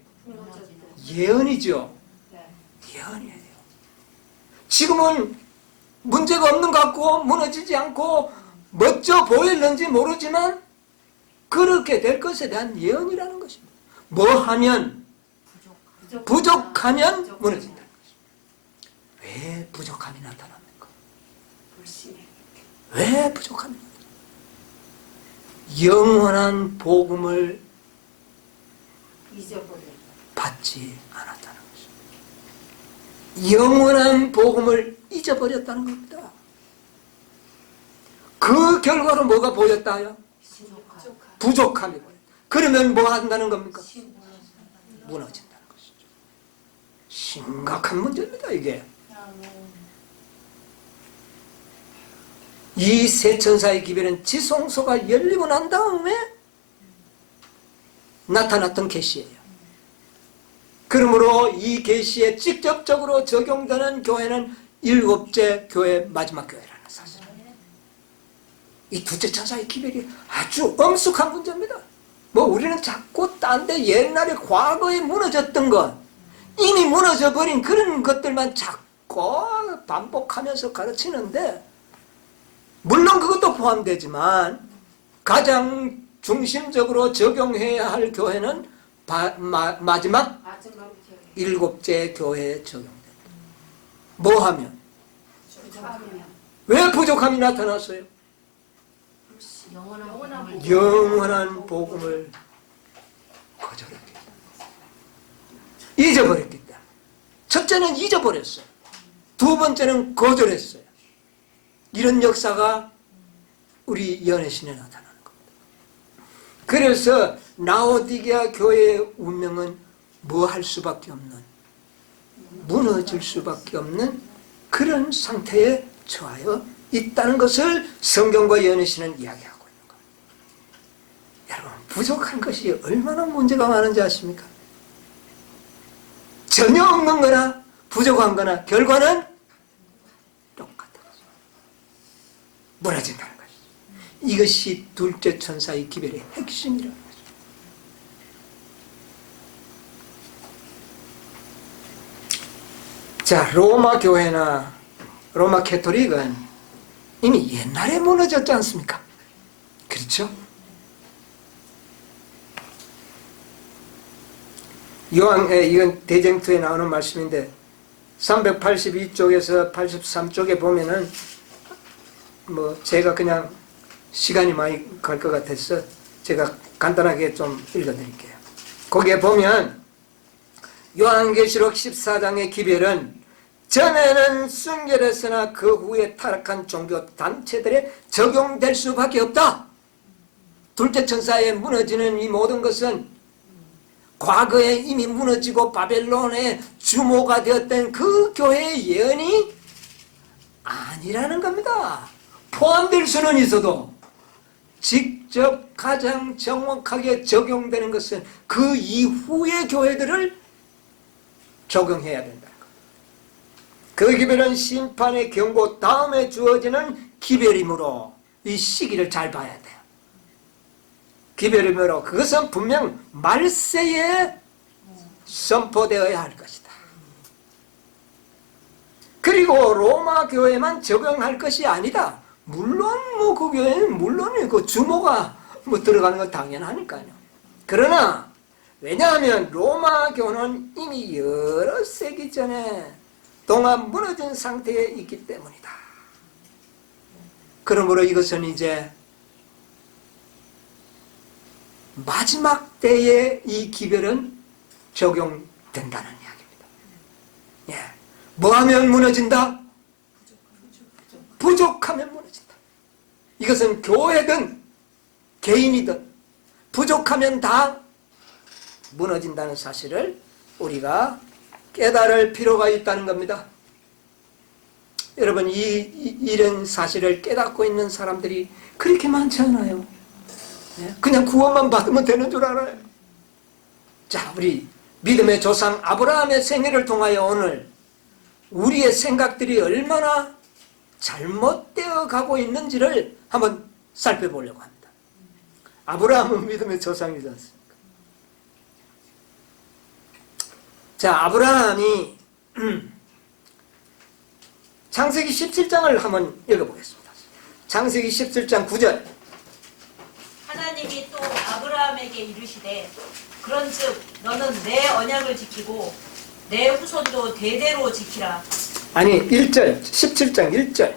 예언이죠. 예언이에요. 지금은 문제가 없는 것 같고 무너지지 않고 멋져 보이는지 모르지만 그렇게 될 것에 대한 예언이라는 것입니다. 뭐 하면? 부족하면 무너진다는 것입니다. 왜 부족함이 나타납니까? 왜 부족함이 나타납니까? 영원한 복음을 받지 않았다는 것입니다. 영원한 복음을 잊어버렸다는 겁니다. 그 결과로 뭐가 보였다요? 부족함이 보여. 그러면 뭐 한다는 겁니까? 무너진다는 것이죠. 심각한 문제입니다, 이게. 이 세 천사의 기별은 지성소가 열리고 난 다음에 나타났던 계시예요. 그러므로 이 계시에 직접적으로 적용되는 교회는 일곱째 교회, 마지막 교회라는 사실. 이 둘째 천사의 기별이 아주 엄숙한 문제입니다. 우리는 자꾸 딴 데 옛날에 과거에 무너졌던 것, 이미 무너져 버린 그런 것들만 자꾸 반복하면서 가르치는데, 물론 그것도 포함되지만 가장 중심적으로 적용해야 할 교회는 마지막 마지막 일곱째 교회에 적용된다. 뭐 하면? 부족하면 왜 부족함이 나타났어요? 영원한 복음을 거절했기 때문에. 잊어버렸기 때문에. 첫째는 잊어버렸어요. 두 번째는 거절했어요. 이런 역사가 우리 연애신에 나타나는 겁니다. 그래서 라오디게아 교회의 운명은 뭐 할 수밖에 없는, 무너질 수밖에 없는 그런 상태에 처하여 있다는 것을 성경과 연애신은 이야기하고 있는 겁니다. 여러분, 부족한 것이 얼마나 문제가 많은지 아십니까? 전혀 없는 거나 부족한 거나 결과는 똑같은 거죠. 무너진다는 것이죠. 이것이 둘째 천사의 기별의 핵심이라는 거죠. 자, 로마 교회나 로마 캐토릭은 이미 옛날에 무너졌지 않습니까? 그렇죠? 이건 대쟁투에 나오는 말씀인데 382쪽에서 83쪽에 보면은 뭐 제가 그냥 시간이 많이 갈 것 같아서 제가 간단하게 좀 읽어드릴게요. 거기에 보면 요한계시록 14장의 기별은 전에는 순결했으나 그 후에 타락한 종교 단체들에 적용될 수밖에 없다. 둘째 천사에 무너지는 이 모든 것은 과거에 이미 무너지고 바벨론의 주모가 되었던 그 교회의 예언이 아니라는 겁니다. 포함될 수는 있어도 직접 가장 정확하게 적용되는 것은 그 이후의 교회들을 적용해야 된다는 겁니다. 그 기별은 심판의 경고 다음에 주어지는 기별이므로 이 시기를 잘 봐야 돼요. 기별이므로 그것은 분명 말세에 선포되어야 할 것이다. 그리고 로마 교회만 적용할 것이 아니다. 물론 뭐 그 교회는 물론 그 주모가 뭐 들어가는 건 당연하니까요. 그러나 왜냐하면 로마 교는 이미 여러 세기 전에 동안 무너진 상태에 있기 때문이다. 그러므로 이것은 이제 마지막 때에 이 기별은 적용된다는 이야기입니다. 예. 뭐 하면 무너진다? 부족하면 무너진다. 이것은 교회든 개인이든 부족하면 다 무너진다는 사실을 우리가 깨달을 필요가 있다는 겁니다. 여러분, 이런 사실을 깨닫고 있는 사람들이 그렇게 많지 않아요. 그냥 구원만 받으면 되는 줄 알아요. 자, 우리 믿음의 조상 아브라함의 생애를 통하여 오늘 우리의 생각들이 얼마나 잘못되어 가고 있는지를 한번 살펴보려고 합니다. 아브라함은 믿음의 조상이지 않습니까? 자, 아브라함이 창세기 17장을 한번 읽어보겠습니다. 창세기 17장 9절. 하나님이 또 아브라함에게 이르시되 그런즉 너는 내 언약을 지키고 내 후손도 대대로 지키라. 아니 1절 17장 1절.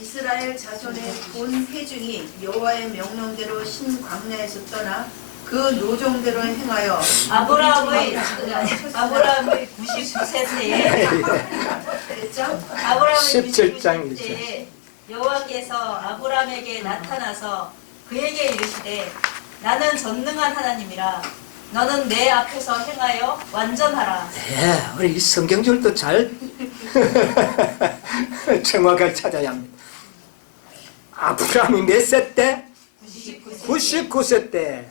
이스라엘 자손의 본 회중이 여호와의 명령대로 신 광야에서 떠나 그 노종대로 행하여 아브라함의 99세 때에 그랬죠? 아브라함의 17장 99세 때에 여호와께서 아브라함에게 나타나서 그에게 이르시되 나는 전능한 하나님이라 너는 내 앞에서 행하여 완전하라. 네, 우리 이 성경줄도 잘 정확하게 찾아야 합니다. 아브라함이 몇 세 때? 99세 때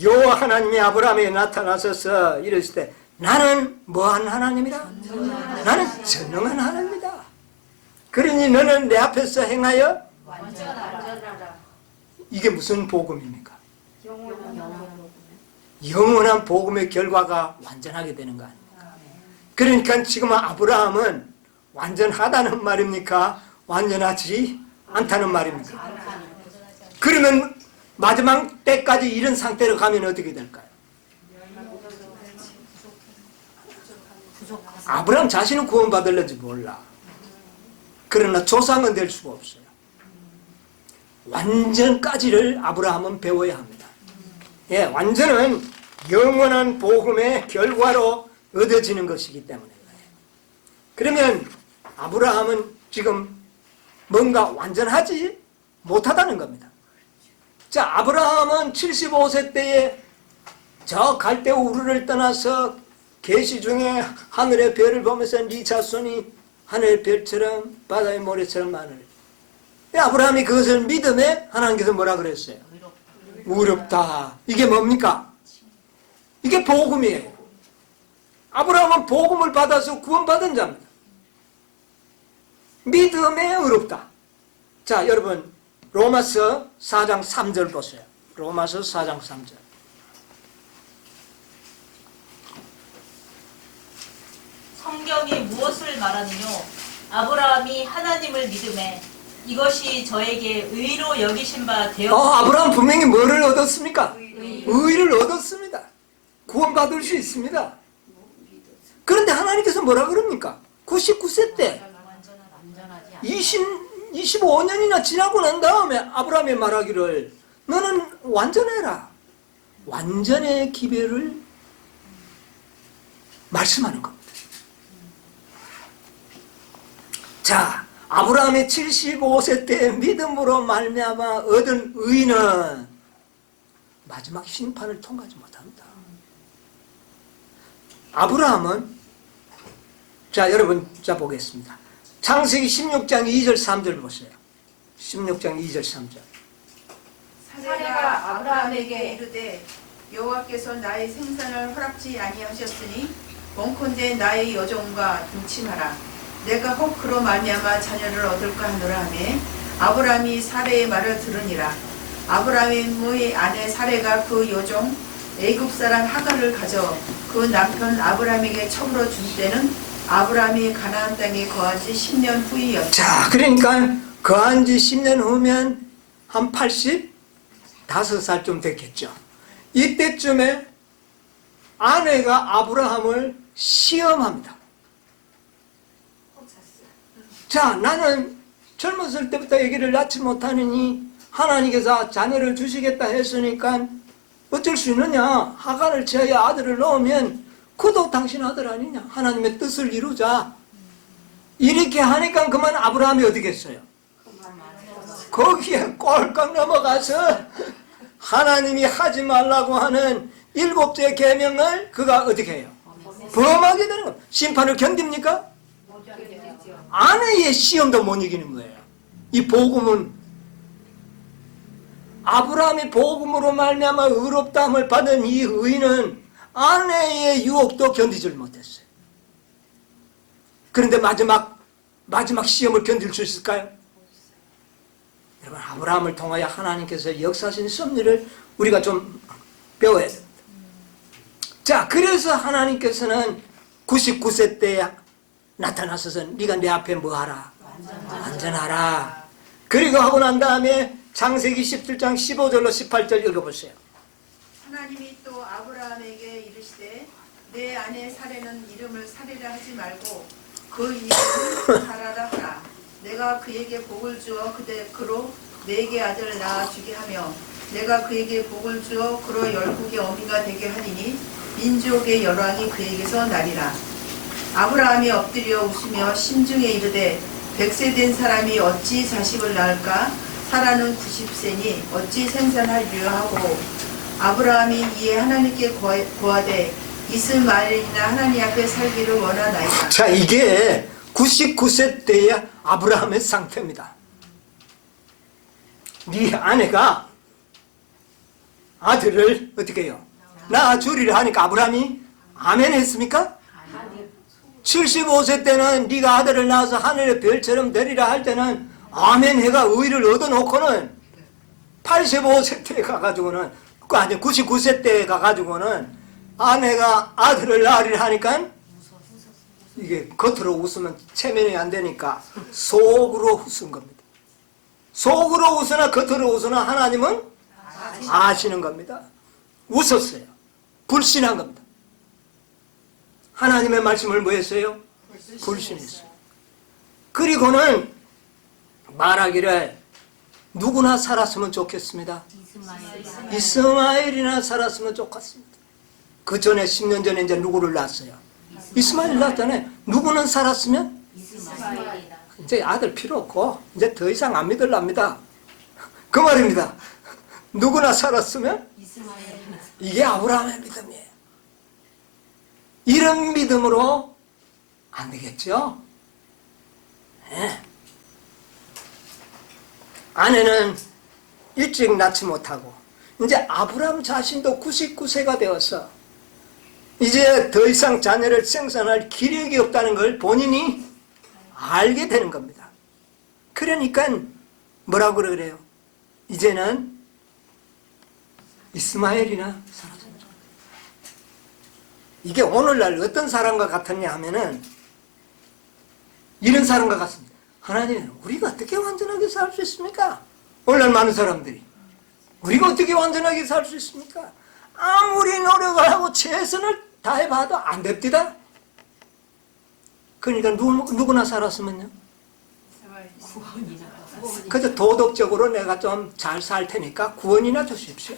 여호와 하나님이 아브라함에게 나타나셔서 이르시되 나는 뭐한 하나님이라? 나는 전능한 하나님이다. 그러니 너는 내 앞에서 행하여 완전하라. 이게 무슨 복음입니까? 영원한 복음의 결과가 완전하게 되는 거 아닙니까? 그러니까 지금 아브라함은 완전하다는 말입니까? 완전하지 않다는 말입니까? 그러면 마지막 때까지 이런 상태로 가면 어떻게 될까요? 아브라함 자신은 구원받을는지 몰라. 그러나 조상은 될 수가 없어요. 완전까지를 아브라함은 배워야 합니다. 예, 완전은 영원한 복음의 결과로 얻어지는 것이기 때문에 그러면 아브라함은 지금 뭔가 완전하지 못하다는 겁니다. 자, 아브라함은 75세 때에 저 갈대 우르를 떠나서 계시 중에 하늘의 별을 보면서 네 자손이 하늘의 별처럼 바다의 모래처럼 많으리. 아브라함이 그것을 믿음에 하나님께서 뭐라 그랬어요? 의롭다. 이게 뭡니까? 이게 복음이에요. 아브라함은 복음을 받아서 구원받은 자입니다. 믿음에 의롭다. 자, 여러분 로마서 4장 3절 보세요. 로마서 4장 3절. 성경이 무엇을 말하느뇨? 아브라함이 하나님을 믿음에 이것이 저에게 의로 여기신 바 되었고. 아브라함 분명히 뭐를 얻었습니까? 의를 얻었습니다. 구원받을 수 있습니다. 그런데 하나님께서 뭐라 그럽니까? 99세 때 25년이나 지나고 난 다음에 아브라함이 말하기를 너는 완전해라. 완전의 기별을 말씀하는 겁니다. 자, 아브라함이 75세 때 믿음으로 말미암아 얻은 의는 마지막 심판을 통과하지 못합니다. 아브라함은 자, 여러분 자 보겠습니다. 창세기 16장 2절 3절 보세요. 16장 2절 3절. 사례가 아브라함에게 이르되 여호와께서 나의 생산을 허락지 아니하셨으니 원컨대 나의 여종과 동침하라. 내가 혹 그로 말미암아 자녀를 얻을까 하노라 하매 아브라함이 사례의 말을 들으니라. 아브라함의 아내 사례가 그 여종 애굽 사람 하갈을 가져 그 남편 아브라함에게 처음으로 준 때는 아브라함이 가나안 땅에 거한 지 10년 후이었다. 자, 그러니까 거한 지 10년 후면 한 85살쯤 됐겠죠. 이때쯤에 아내가 아브라함을 시험합니다. 자, 나는 젊었을 때부터 아기를 낳지 못하느니 하나님께서 자녀를 주시겠다 했으니까 어쩔 수 있느냐? 하갈을 제하여 아들을 넣으면 그도 당신 아들 아니냐? 하나님의 뜻을 이루자. 이렇게 하니까 그만 아브라함이 어디 겠어요? 거기에 꼴깍 넘어가서 하나님이 하지 말라고 하는 7째 계명을 그가 어떻게 해요? 범하게 되는 거예요. 심판을 견딥니까? 아내의 시험도 못 이기는 거예요. 이 복음은 아브라함이 복음으로 말미암아 의롭다함을 받은 이 의인은 아내의 유혹도 견디질 못했어요. 그런데 마지막 시험을 견딜 수 있을까요? 여러분, 아브라함을 통하여 하나님께서 역사하신 섭리를 우리가 좀 배워야 됩니다. 자, 그래서 하나님께서는 99세 때에 나타나서서 네가 내 앞에 뭐하라? 완전하라. 그리고 하고 난 다음에 창세기 17장 15절로 18절 읽어보세요. 하나님이 또 아브라함에게 이르시되 내 아내 사례는 이름을 사례라 하지 말고 그 이름을 사라라 하라. 내가 그에게 복을 주어 그로 4개 아들을 낳아 주게 하며 내가 그에게 복을 주어 그로 12개 어미가 되게 하리니 민족의 열왕이 그에게서 나리라. 아브라함이 엎드려 웃으며 심중에 이르되 100세 된 사람이 어찌 자식을 낳을까? 사라는 90세니 어찌 생산하리요 하고 아브라함이 이에 하나님께 고하되 이스마엘이나 하나님 앞에 살기를 원하나이다. 자, 이게 99세 때의 아브라함의 상태입니다. 네 아내가 아들을 어떻게 해요? 낳아주리라 하니까 아브라함이 아멘 했습니까? 75세 때는 네가 아들을 낳아서 하늘의 별처럼 되리라 할 때는 아멘 해가 의를 얻어놓고는 85세 때에 가가지고는 아니 99세 때에 가가지고는 아내가 아들을 낳으리라 하니까 이게 겉으로 웃으면 체면이 안 되니까 속으로 웃은 겁니다. 속으로 웃으나 겉으로 웃으나 하나님은 아시는 겁니다. 웃었어요. 불신한 겁니다. 하나님의 말씀을 뭐 했어요? 불신했어요. 그리고는 말하기를 누구나 살았으면 좋겠습니다. 이스마엘이나 살았으면 좋겠습니다. 그 전에 10년 전에 이제 누구를 낳았어요? 이스마엘 낳았잖아요. 누구는 살았으면 이스마엘이다. 이제 아들 필요 없고 이제 더 이상 안 믿을랍니다. 그 말입니다. 누구나 살았으면 이스마엘이다. 이게 아브라함의 믿음이에요. 이런 믿음으로 안 되겠죠? 네. 아내는 일찍 낳지 못하고 이제 아브라함 자신도 99세가 되어서 이제 더 이상 자녀를 생산할 기력이 없다는 걸 본인이 알게 되는 겁니다. 그러니까 뭐라고 그래요? 이제는 이스마엘이나 살았으면 좋겠다. 이게 오늘날 어떤 사람과 같았냐 하면은 이런 사람과 같습니다. 하나님, 우리가 어떻게 완전하게 살 수 있습니까? 오늘날 많은 사람들이 우리가 어떻게 완전하게 살 수 있습니까? 아무리 노력을 하고 최선을 다해봐도 안 됩니다. 그러니까 누구나 살았으면요, 그저 도덕적으로 내가 좀 잘 살 테니까 구원이나 주십시오.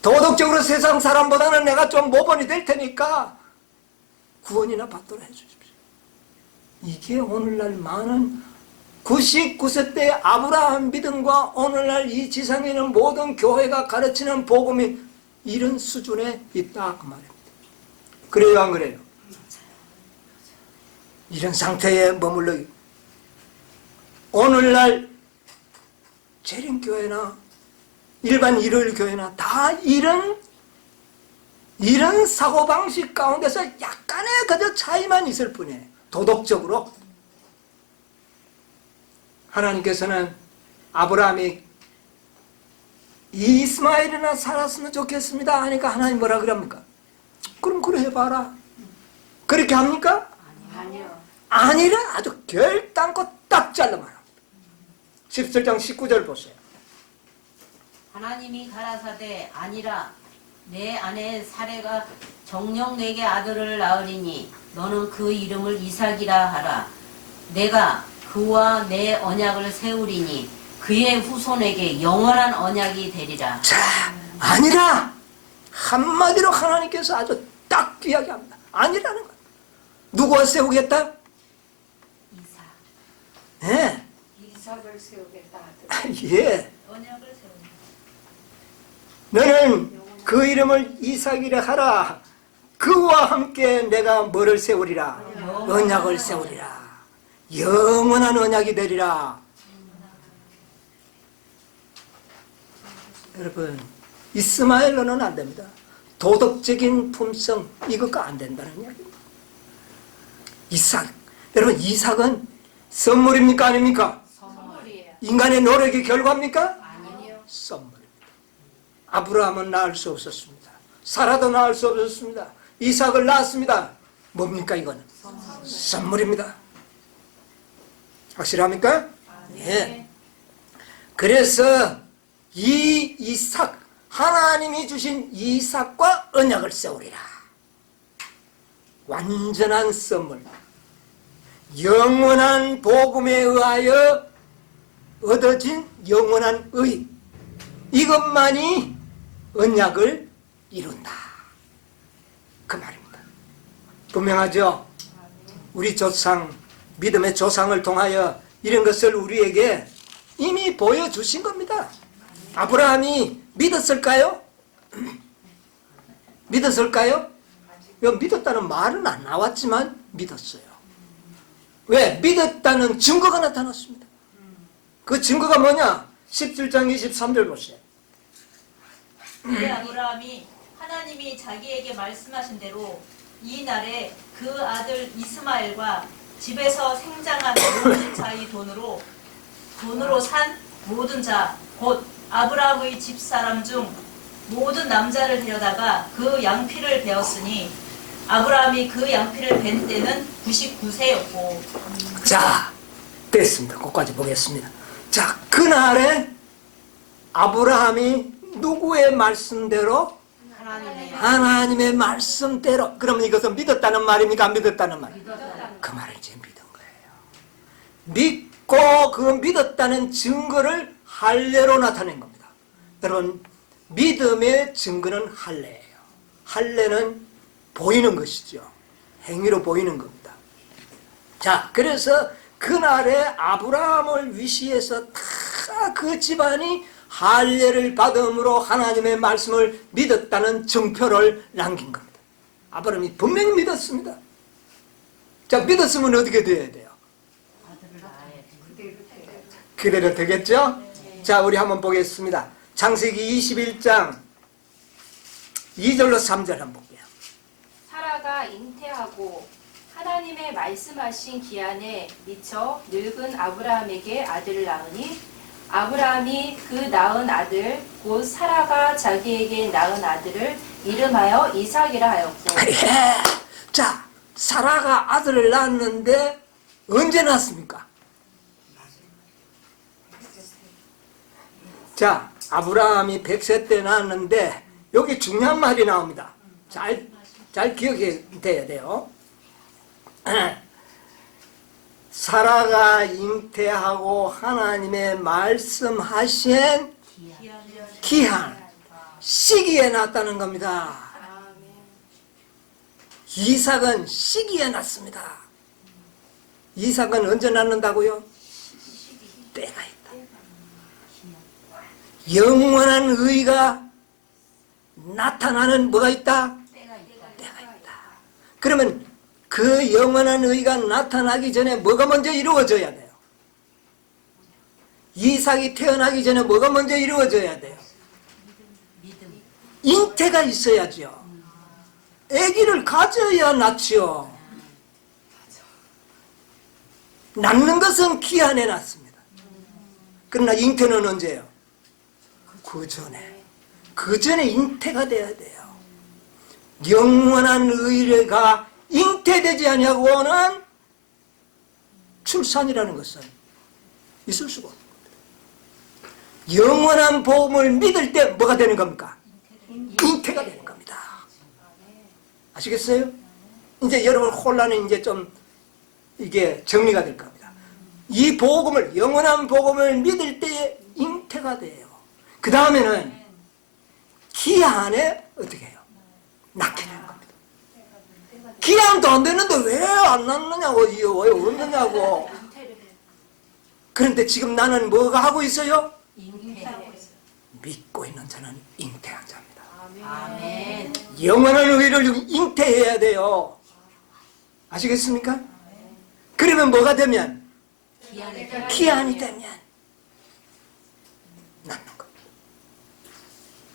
도덕적으로 세상 사람보다는 내가 좀 모범이 될 테니까 구원이나 받도록 해주십시오. 이게 오늘날 많은 99세 때 아브라함 믿음과 오늘날 이 지상에 있는 모든 교회가 가르치는 복음이 이런 수준에 있다 그 말입니다. 그래요 안 그래요? 이런 상태에 머물러 오늘날 재림교회나 일반 일요일 교회나 다 이런 사고방식 가운데서 약간의 그저 차이만 있을 뿐이에요. 도덕적으로 하나님께서는 아브라함이 이스마엘이나 살았으면 좋겠습니다 하니까 하나님 뭐라 그럽니까? 그럼 그래 해봐라. 그렇게 합니까? 아니요. 아니라 아주 결단코 딱 잘라 말합니다. 17장 19절 보세요. 하나님이 가라사대 아니라 내 아내 사레가 정녕 내게 아들을 낳으리니 너는 그 이름을 이삭이라 하라. 내가 그와 내 언약을 세우리니 그의 후손에게 영원한 언약이 되리라. 자, 아니라 한마디로 하나님께서 아주 딱 이야기합니다. 아니라는 것. 누구와 세우겠다? 이삭. 예. 이삭을 세우겠다 아, 하더니 예. 언약을 세운다. 너는 그 이름을 이삭이라 하라. 그와 함께 내가 뭐를 세우리라? 언약을 세우리라. 영원한 언약이 되리라. 여러분, 이스마엘로는 안 됩니다. 도덕적인 품성 이것가 안 된다는 이야기입니다. 이삭, 여러분 이삭은 선물입니까 아닙니까? 선물이에요. 인간의 노력의 결과입니까? 아니요. 선물입니다. 아브라함은 낳을 수 없었습니다. 사라도 낳을 수 없었습니다. 이삭을 낳았습니다. 뭡니까 이거는? 선물입니다. 확실합니까? 예. 그래서 이 이삭, 하나님이 주신 이삭과 언약을 세우리라. 완전한 선물, 영원한 복음에 의하여 얻어진 영원한 의, 이것만이 언약을 이룬다 그 말입니다. 분명하죠? 우리 조상, 믿음의 조상을 통하여 이런 것을 우리에게 이미 보여주신 겁니다. 아브라함이 믿었을까요? 믿었을까요? 믿었다는 말은 안 나왔지만 믿었어요. 왜? 믿었다는 증거가 나타났습니다. 그 증거가 뭐냐? 17장 23절 보세요. 그때 아브라함이 하나님이 자기에게 말씀하신 대로 이 날에 그 아들 이스마엘과 집에서 생장한 모든 자의 돈으로 산 모든 자, 곧 아브라함의 집사람 중 모든 남자를 데려다가 그 양피를 베었으니 아브라함이 그 양피를 벤 때는 99세였고. 자, 됐습니다. 거기까지 보겠습니다. 자, 그날에 아브라함이 누구의 말씀대로? 하나님의 말씀대로. 그러면 이것은 믿었다는 말입니까? 안 믿었다는 말? 그 말을 이제 믿은 거예요. 믿고 그 믿었다는 증거를 할례로 나타낸 겁니다. 여러분, 믿음의 증거는 할례예요. 할례는 보이는 것이죠. 행위로 보이는 겁니다. 자, 그래서 그날에 아브라함을 위시해서 다 그 집안이 할례를 받음으로 하나님의 말씀을 믿었다는 증표를 남긴 겁니다. 아브라함이 분명히 믿었습니다. 자, 믿었으면 어떻게 돼야 돼요? 그대로 되겠죠? 자, 우리 한번 보겠습니다. 창세기 21장 2절로 3절 한번 볼게요. 사라가 잉태하고 하나님의 말씀하신 기한에 미쳐 늙은 아브라함에게 아들을 낳으니 아브라함이 그 낳은 아들 곧 사라가 자기에게 낳은 아들을 이름하여 이삭이라 하였고. 예. 자, 사라가 아들을 낳았는데 언제 낳았습니까? 자, 아브라함이 100세 때 낳았는데 여기 중요한 말이 나옵니다. 잘 기억해야 돼요. 사라가 잉태하고 하나님의 말씀하신 기한, 시기에 낳았다는 겁니다. 이삭은 시기에 낳습니다. 이삭은 언제 낳는다고요? 때가 있다. 영원한 의가 나타나는 뭐가 있다? 때가 있다. 그러면 그 영원한 의가 나타나기 전에 뭐가 먼저 이루어져야 돼요? 이삭이 태어나기 전에 뭐가 먼저 이루어져야 돼요? 잉태가 있어야죠. 아기를 가져야 낳지요. 낳는 것은 기한에 낳습니다. 그러나 잉태는 언제예요? 그 전에 잉태가 돼야 돼요. 영원한 의가 잉태되지 아니하고는 출산이라는 것은 있을 수가 없습니다. 영원한 복음을 믿을 때 뭐가 되는 겁니까? 잉태가 되는 겁니다. 아시겠어요? 이제 여러분 혼란이 이제 좀 이게 정리가 될 겁니다. 이 복음을, 영원한 복음을 믿을 때에 잉태가 돼요. 그 다음에는 기한에 어떻게 해요? 낳게 되는 겁니다. 기한도 안 되는데 왜 안 낳느냐고, 왜 없느냐고. 그런데 지금 나는 뭐가 하고 있어요? 믿고 있는 자는 잉태한 자입니다. 아멘. 영원한 의를 잉태해야 돼요. 아시겠습니까? 그러면 뭐가 되면? 기한이 되면 낳는 겁니다.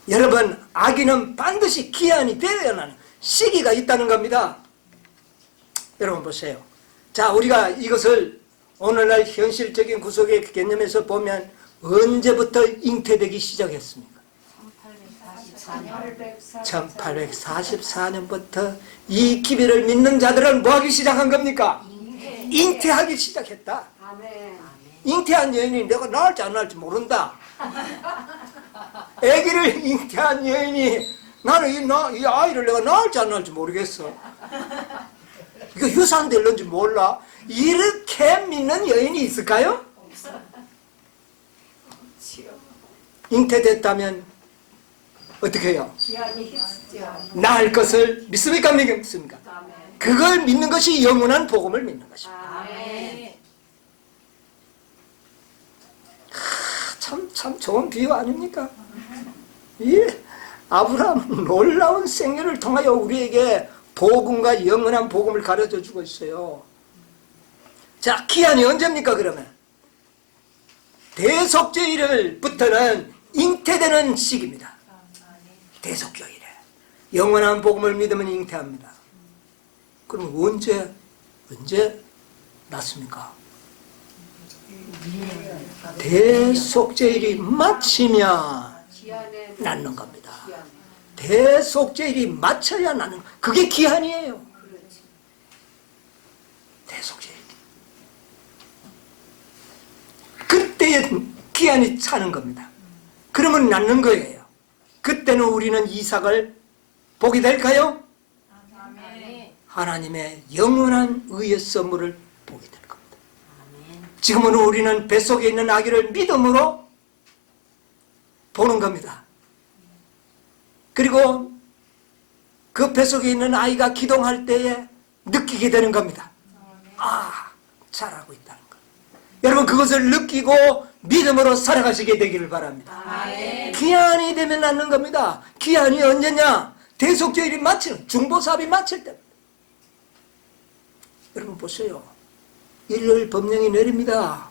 여러분, 아기는 반드시 기한이 되어야 나는 시기가 있다는 겁니다. 여러분 보세요. 자, 우리가 이것을 오늘날 현실적인 구속의 개념에서 보면 언제부터 잉태되기 시작했습니까? 1844년부터 이 기별을 믿는 자들은 뭐 하기 시작한 겁니까? 잉태하기 시작했다. 잉태한 여인이 내가 낳을지 안 낳을지 모른다. 아기를 잉태한 여인이 나는 이 아이를 내가 낳을지 안 낳을지 모르겠어. 이거 유산될는지 몰라. 이렇게 믿는 여인이 있을까요? 잉태됐다면 어떻게 해요? 낳을 것을 믿습니까? 믿습니까? 그걸 믿는 것이 영원한 복음을 믿는 것입니다. 참 좋은 비유 아닙니까? 예, 아브라함은 놀라운 생애를 통하여 우리에게 복음과 영원한 복음을 가르쳐 주고 있어요. 자, 기한이 언제입니까? 그러면 대속죄일부터는 잉태되는 시기입니다. 대속죄일에 영원한 복음을 믿으면 잉태합니다. 그럼 언제 낳습니까? 대속죄일이 마치면 낳는 겁니다. 대속죄일이 맞춰야 나는 그게 기한이에요. 대속죄일. 그때에 기한이 차는 겁니다. 그러면 낫는 거예요. 그때는 우리는 이삭을 보게 될까요? 아멘. 하나님의 영원한 의의 선물을 보게 될 겁니다. 아멘. 지금은 우리는 뱃속에 있는 아기를 믿음으로 보는 겁니다. 그리고 그 뱃속에 있는 아이가 기동할 때에 느끼게 되는 겁니다. 아, 잘하고 있다는 것. 여러분 그것을 느끼고 믿음으로 살아가시게 되기를 바랍니다. 아멘. 기한이 되면 낫는 겁니다. 기한이 언제냐? 대속죄일이 마치는 중보사업이 마칠 때입니다. 여러분 보세요. 일요일 법령이 내립니다.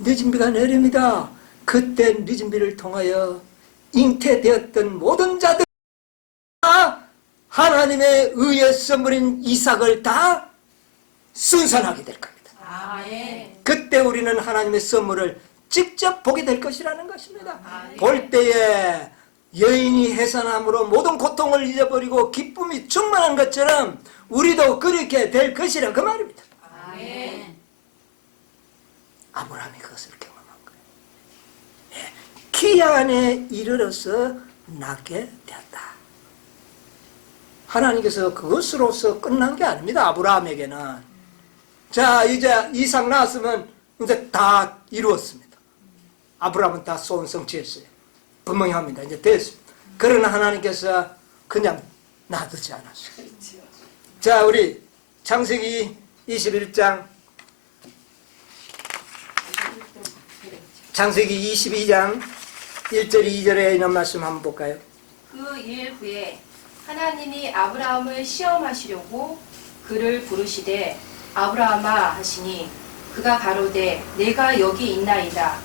늦은 비가 내립니다. 그때 늦은 비를 통하여 잉태되었던 모든 자들 다 하나님의 의의 선물인 이삭을 다 순산하게 될 겁니다. 아멘. 그때 우리는 하나님의 선물을 직접 보게 될 것이라는 것입니다. 볼 때에 여인이 해산함으로 모든 고통을 잊어버리고 기쁨이 충만한 것처럼 우리도 그렇게 될 것이라 그 말입니다. 아멘. 아브라함이 그것을 경험한 거예요. 예, 기한에 이르러서 낳게 되었다. 하나님께서 그것으로서 끝난 게 아닙니다. 아브라함에게는. 자, 이제 이삭 낳았으면 이제 다 이루었습니다. 아브라함은 다 소원성취했어요. 분명합니다. 이제 됐습니다. 그러나 하나님께서 그냥 놔두지 않았어요. 자, 우리 창세기 21장, 창세기 22장 1절 2절에 있는 말씀 한번 볼까요? 그 일 후에 하나님이 아브라함을 시험하시려고 그를 부르시되 아브라함아 하시니 그가 가로되 내가 여기 있나이다.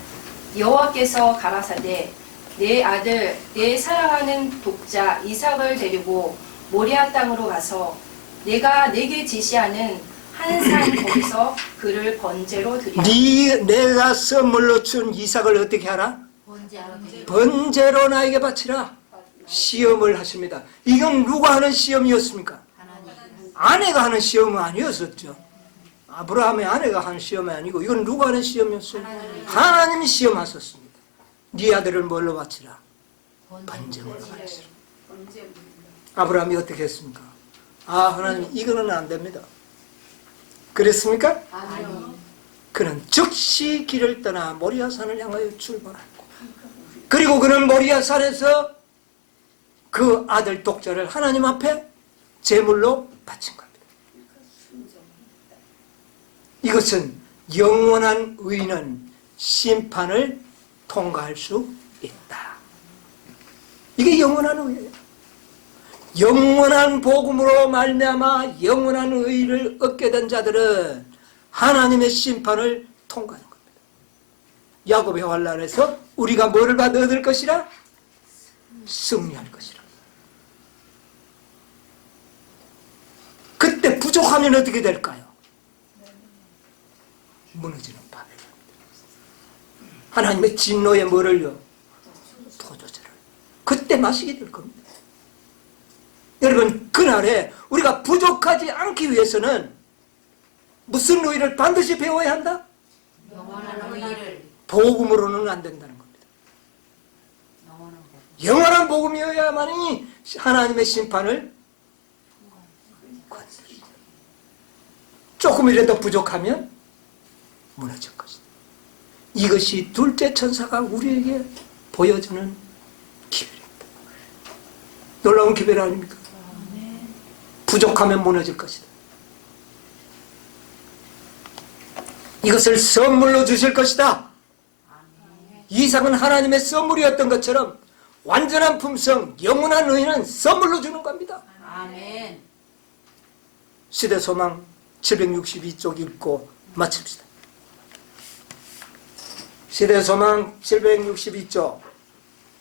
여호와께서 가라사대 내 아들 내 사랑하는 독자 이삭을 데리고 모리아 땅으로 가서 내가 내게 지시하는 한 산 거기서 그를 번제로 드리라. 내가 선물로 준 이삭을 어떻게 하라? 번제로 나에게 바치라. 시험을 하십니다. 이건 누가 하는 시험이었습니까? 아내가 하는 시험은 아니었었죠. 아브라함의 아내가 하는 시험이 아니고 이건 누가 하는 시험이었어요? 하나님이 시험하셨습니다. 네 아들을 뭘로 바치라? 번제로 바치라. 아브라함이 어떻게 했습니까? 아, 하나님 이거는 안 됩니다. 그랬습니까? 그는 즉시 길을 떠나 모리아산을 향하여 출발했고, 그리고 그는 모리아산에서 그 아들 독자를 하나님 앞에 제물로 바친 겁니다. 이것은 영원한 의인은 심판을 통과할 수 있다. 이게 영원한 의예요. 영원한 복음으로 말미암아 영원한 의를 얻게 된 자들은 하나님의 심판을 통과하는 겁니다. 야곱의 환난에서 우리가 뭐를 얻을 것이라? 승리할 것이라. 그때 부족하면 어떻게 될까요? 무너지는 바벨론. 하나님의 진노에 뭐를요? 포도주를. 그때 마시게 될 겁니다. 여러분, 그날에 우리가 부족하지 않기 위해서는 무슨 의를 반드시 배워야 한다? 영원한 의를. 복음으로는 안 된다는 겁니다. 영원한 복음이어야만이 하나님의 심판을 건드립니다. 조금이라도 부족하면 무너질 것이다. 이것이 둘째 천사가 우리에게 보여주는 기별입니다. 놀라운 기별 아닙니까? 부족하면 무너질 것이다. 이것을 선물로 주실 것이다. 이삭은 하나님의 선물이었던 것처럼 완전한 품성, 영원한 의는 선물로 주는 겁니다. 아멘. 시대소망 762쪽 읽고 마칩시다. 시대소망 762쪽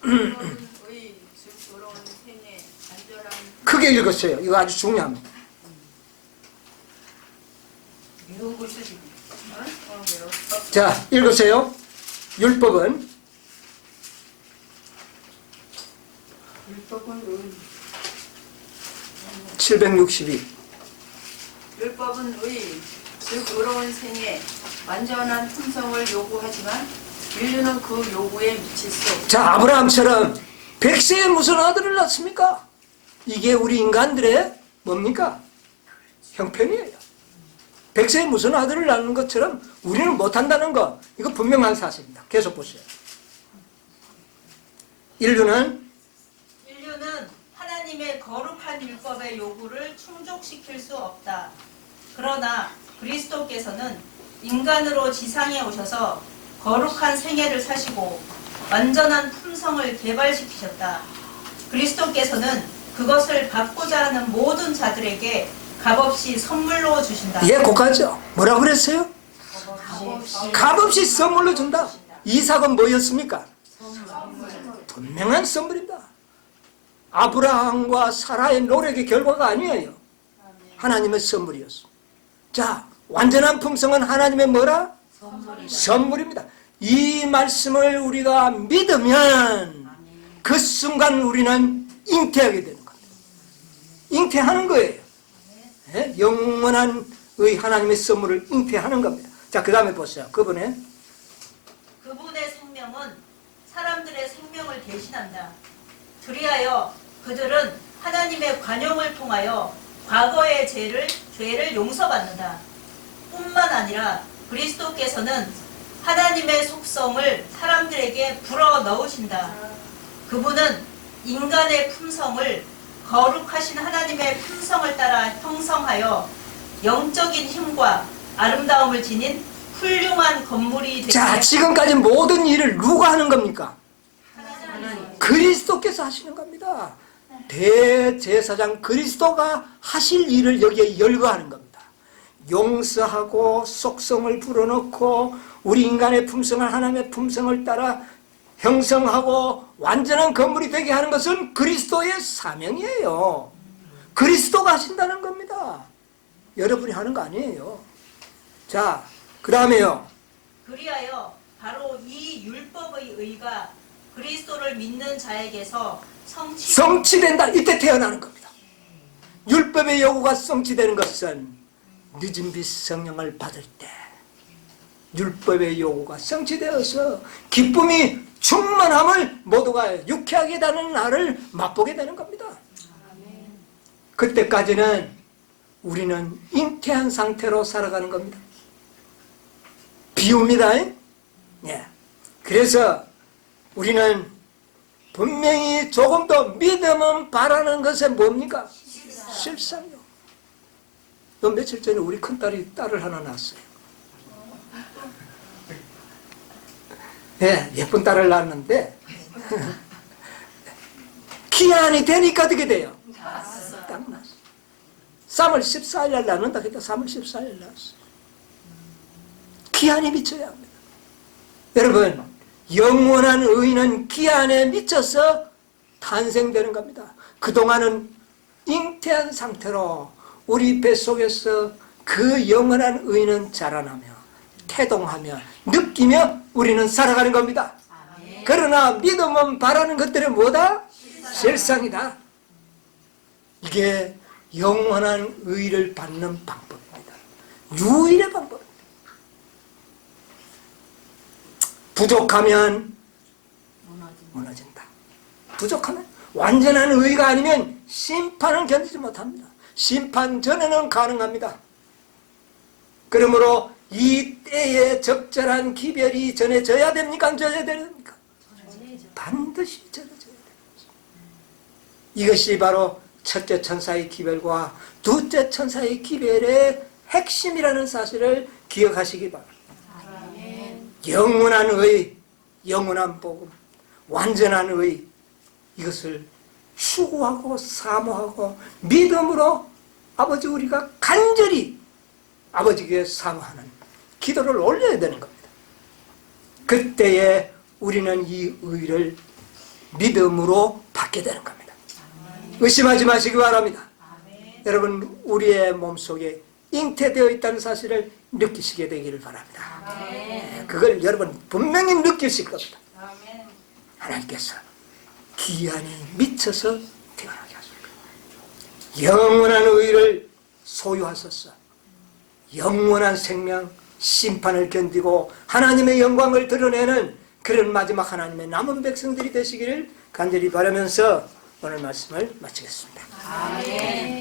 의 즐거운 생애 간절한 크게 읽었어요. 이거 아주 중요합니다. 자, 읽으세요. 율법은 율법은 의. 762. 율법은 의, 즉 의로운 생에 완전한 품성을 요구하지만 인류는 그 요구에 미칠 수 없다. 자, 아브라함처럼 100세에 무슨 아들을 낳습니까? 이게 우리 인간들의 뭡니까? 형편이에요. 100세에 무슨 아들을 낳는 것처럼 우리는 못한다는 거, 이거 분명한 사실입니다. 계속 보세요. 인류는 하나님의 거룩한 율법의 요구를 충족시킬 수 없다. 그러나 그리스도께서는 인간으로 지상에 오셔서 거룩한 생애를 사시고 완전한 품성을 개발시키셨다. 그리스도께서는 그것을 받고자 하는 모든 자들에게 값없이 선물로 주신다. 예, 고가죠. 뭐라고 그랬어요? 값없이 선물로 준다. 이삭은 뭐였습니까? 분명한 선물입니다. 아브라함과 사라의 노력의 결과가 아니에요. 하나님의 선물이었습니다. 자, 완전한 품성은 하나님의 뭐라? 선물입니다. 이 말씀을 우리가 믿으면 그 순간 우리는 잉태하게 되는 겁니다. 잉태하는 거예요. 네? 영원한 의 하나님의 선물을 잉태하는 겁니다. 자, 그 다음에 보세요. 그분의 생명은 사람들의 생명을 대신한다. 그리하여 그들은 하나님의 관용을 통하여 과거의 죄를 용서받는다. 뿐만 아니라 그리스도께서는 하나님의 속성을 사람들에게 불어 넣으신다. 그분은 인간의 품성을 거룩하신 하나님의 품성을 따라 형성하여 영적인 힘과 아름다움을 지닌 훌륭한 건물이 되게. 자, 지금까지 모든 일을 누가 하는 겁니까? 그리스도께서 하시는 겁니다. 대제사장 그리스도가 하실 일을 여기에 열거하는 겁니다. 용서하고 속성을 불어넣고 우리 인간의 품성을 하나님의 품성을 따라 형성하고 완전한 건물이 되게 하는 것은 그리스도의 사명이에요. 그리스도가 하신다는 겁니다. 여러분이 하는 거 아니에요. 자, 그 다음에요. 그리하여 바로 이 율법의 의가 그리스도를 믿는 자에게서 성취된다. 이때 태어나는 겁니다. 율법의 요구가 성취되는 것은 늦은 빛 성령을 받을 때 율법의 요구가 성취되어서 기쁨이 충만함을 모두가 유쾌하게 되는 날을 맛보게 되는 겁니다. 그때까지는 우리는 잉태한 상태로 살아가는 겁니다. 비웁니다. 예. 그래서 우리는 분명히 조금 더 믿음은 바라는 것은 뭡니까? 실상이요. 너 며칠 전에 우리 큰딸이 딸을 하나 낳았어요. 예, 예쁜 딸을 낳았는데 기한이 되니까 어떻게 돼요? 딱 낳았어. 3월 14일 날 낳는다 그랬다. 3월 14일 낳았어. 기한이 미쳐야 합니다. 여러분, 영원한 의는 기한에 미쳐서 탄생되는 겁니다. 그동안은 잉태한 상태로 우리 뱃속에서 그 영원한 의는 자라나며 태동하며 느끼며 우리는 살아가는 겁니다. 그러나 믿음은 바라는 것들은 뭐다? 실상이다. 이게 영원한 의를 받는 방법입니다. 유일의 방법. 부족하면 무너진다. 부족하면 완전한 의가 아니면 심판을 견디지 못합니다. 심판 전에는 가능합니다. 그러므로 이 때에 적절한 기별이 전해져야 됩니까? 안 전해져야 됩니까? 반드시 전해져야 됩니다. 이것이 바로 첫째 천사의 기별과 둘째 천사의 기별의 핵심이라는 사실을 기억하시기 바랍니다. 영원한 의, 영원한 복음, 완전한 의, 이것을 추구하고 사모하고 믿음으로 아버지 우리가 간절히 아버지께 사모하는 기도를 올려야 되는 겁니다. 그때에 우리는 이 의를 믿음으로 받게 되는 겁니다. 의심하지 마시기 바랍니다. 여러분, 우리의 몸속에 잉태되어 있다는 사실을 느끼시게 되기를 바랍니다. 그걸 여러분 분명히 느끼실 겁니다. 하나님께서 기한이 미쳐서 태어나게 하소서. 영원한 의를 소유하소서. 영원한 생명, 심판을 견디고 하나님의 영광을 드러내는 그런 마지막 하나님의 남은 백성들이 되시기를 간절히 바라면서 오늘 말씀을 마치겠습니다. 아멘.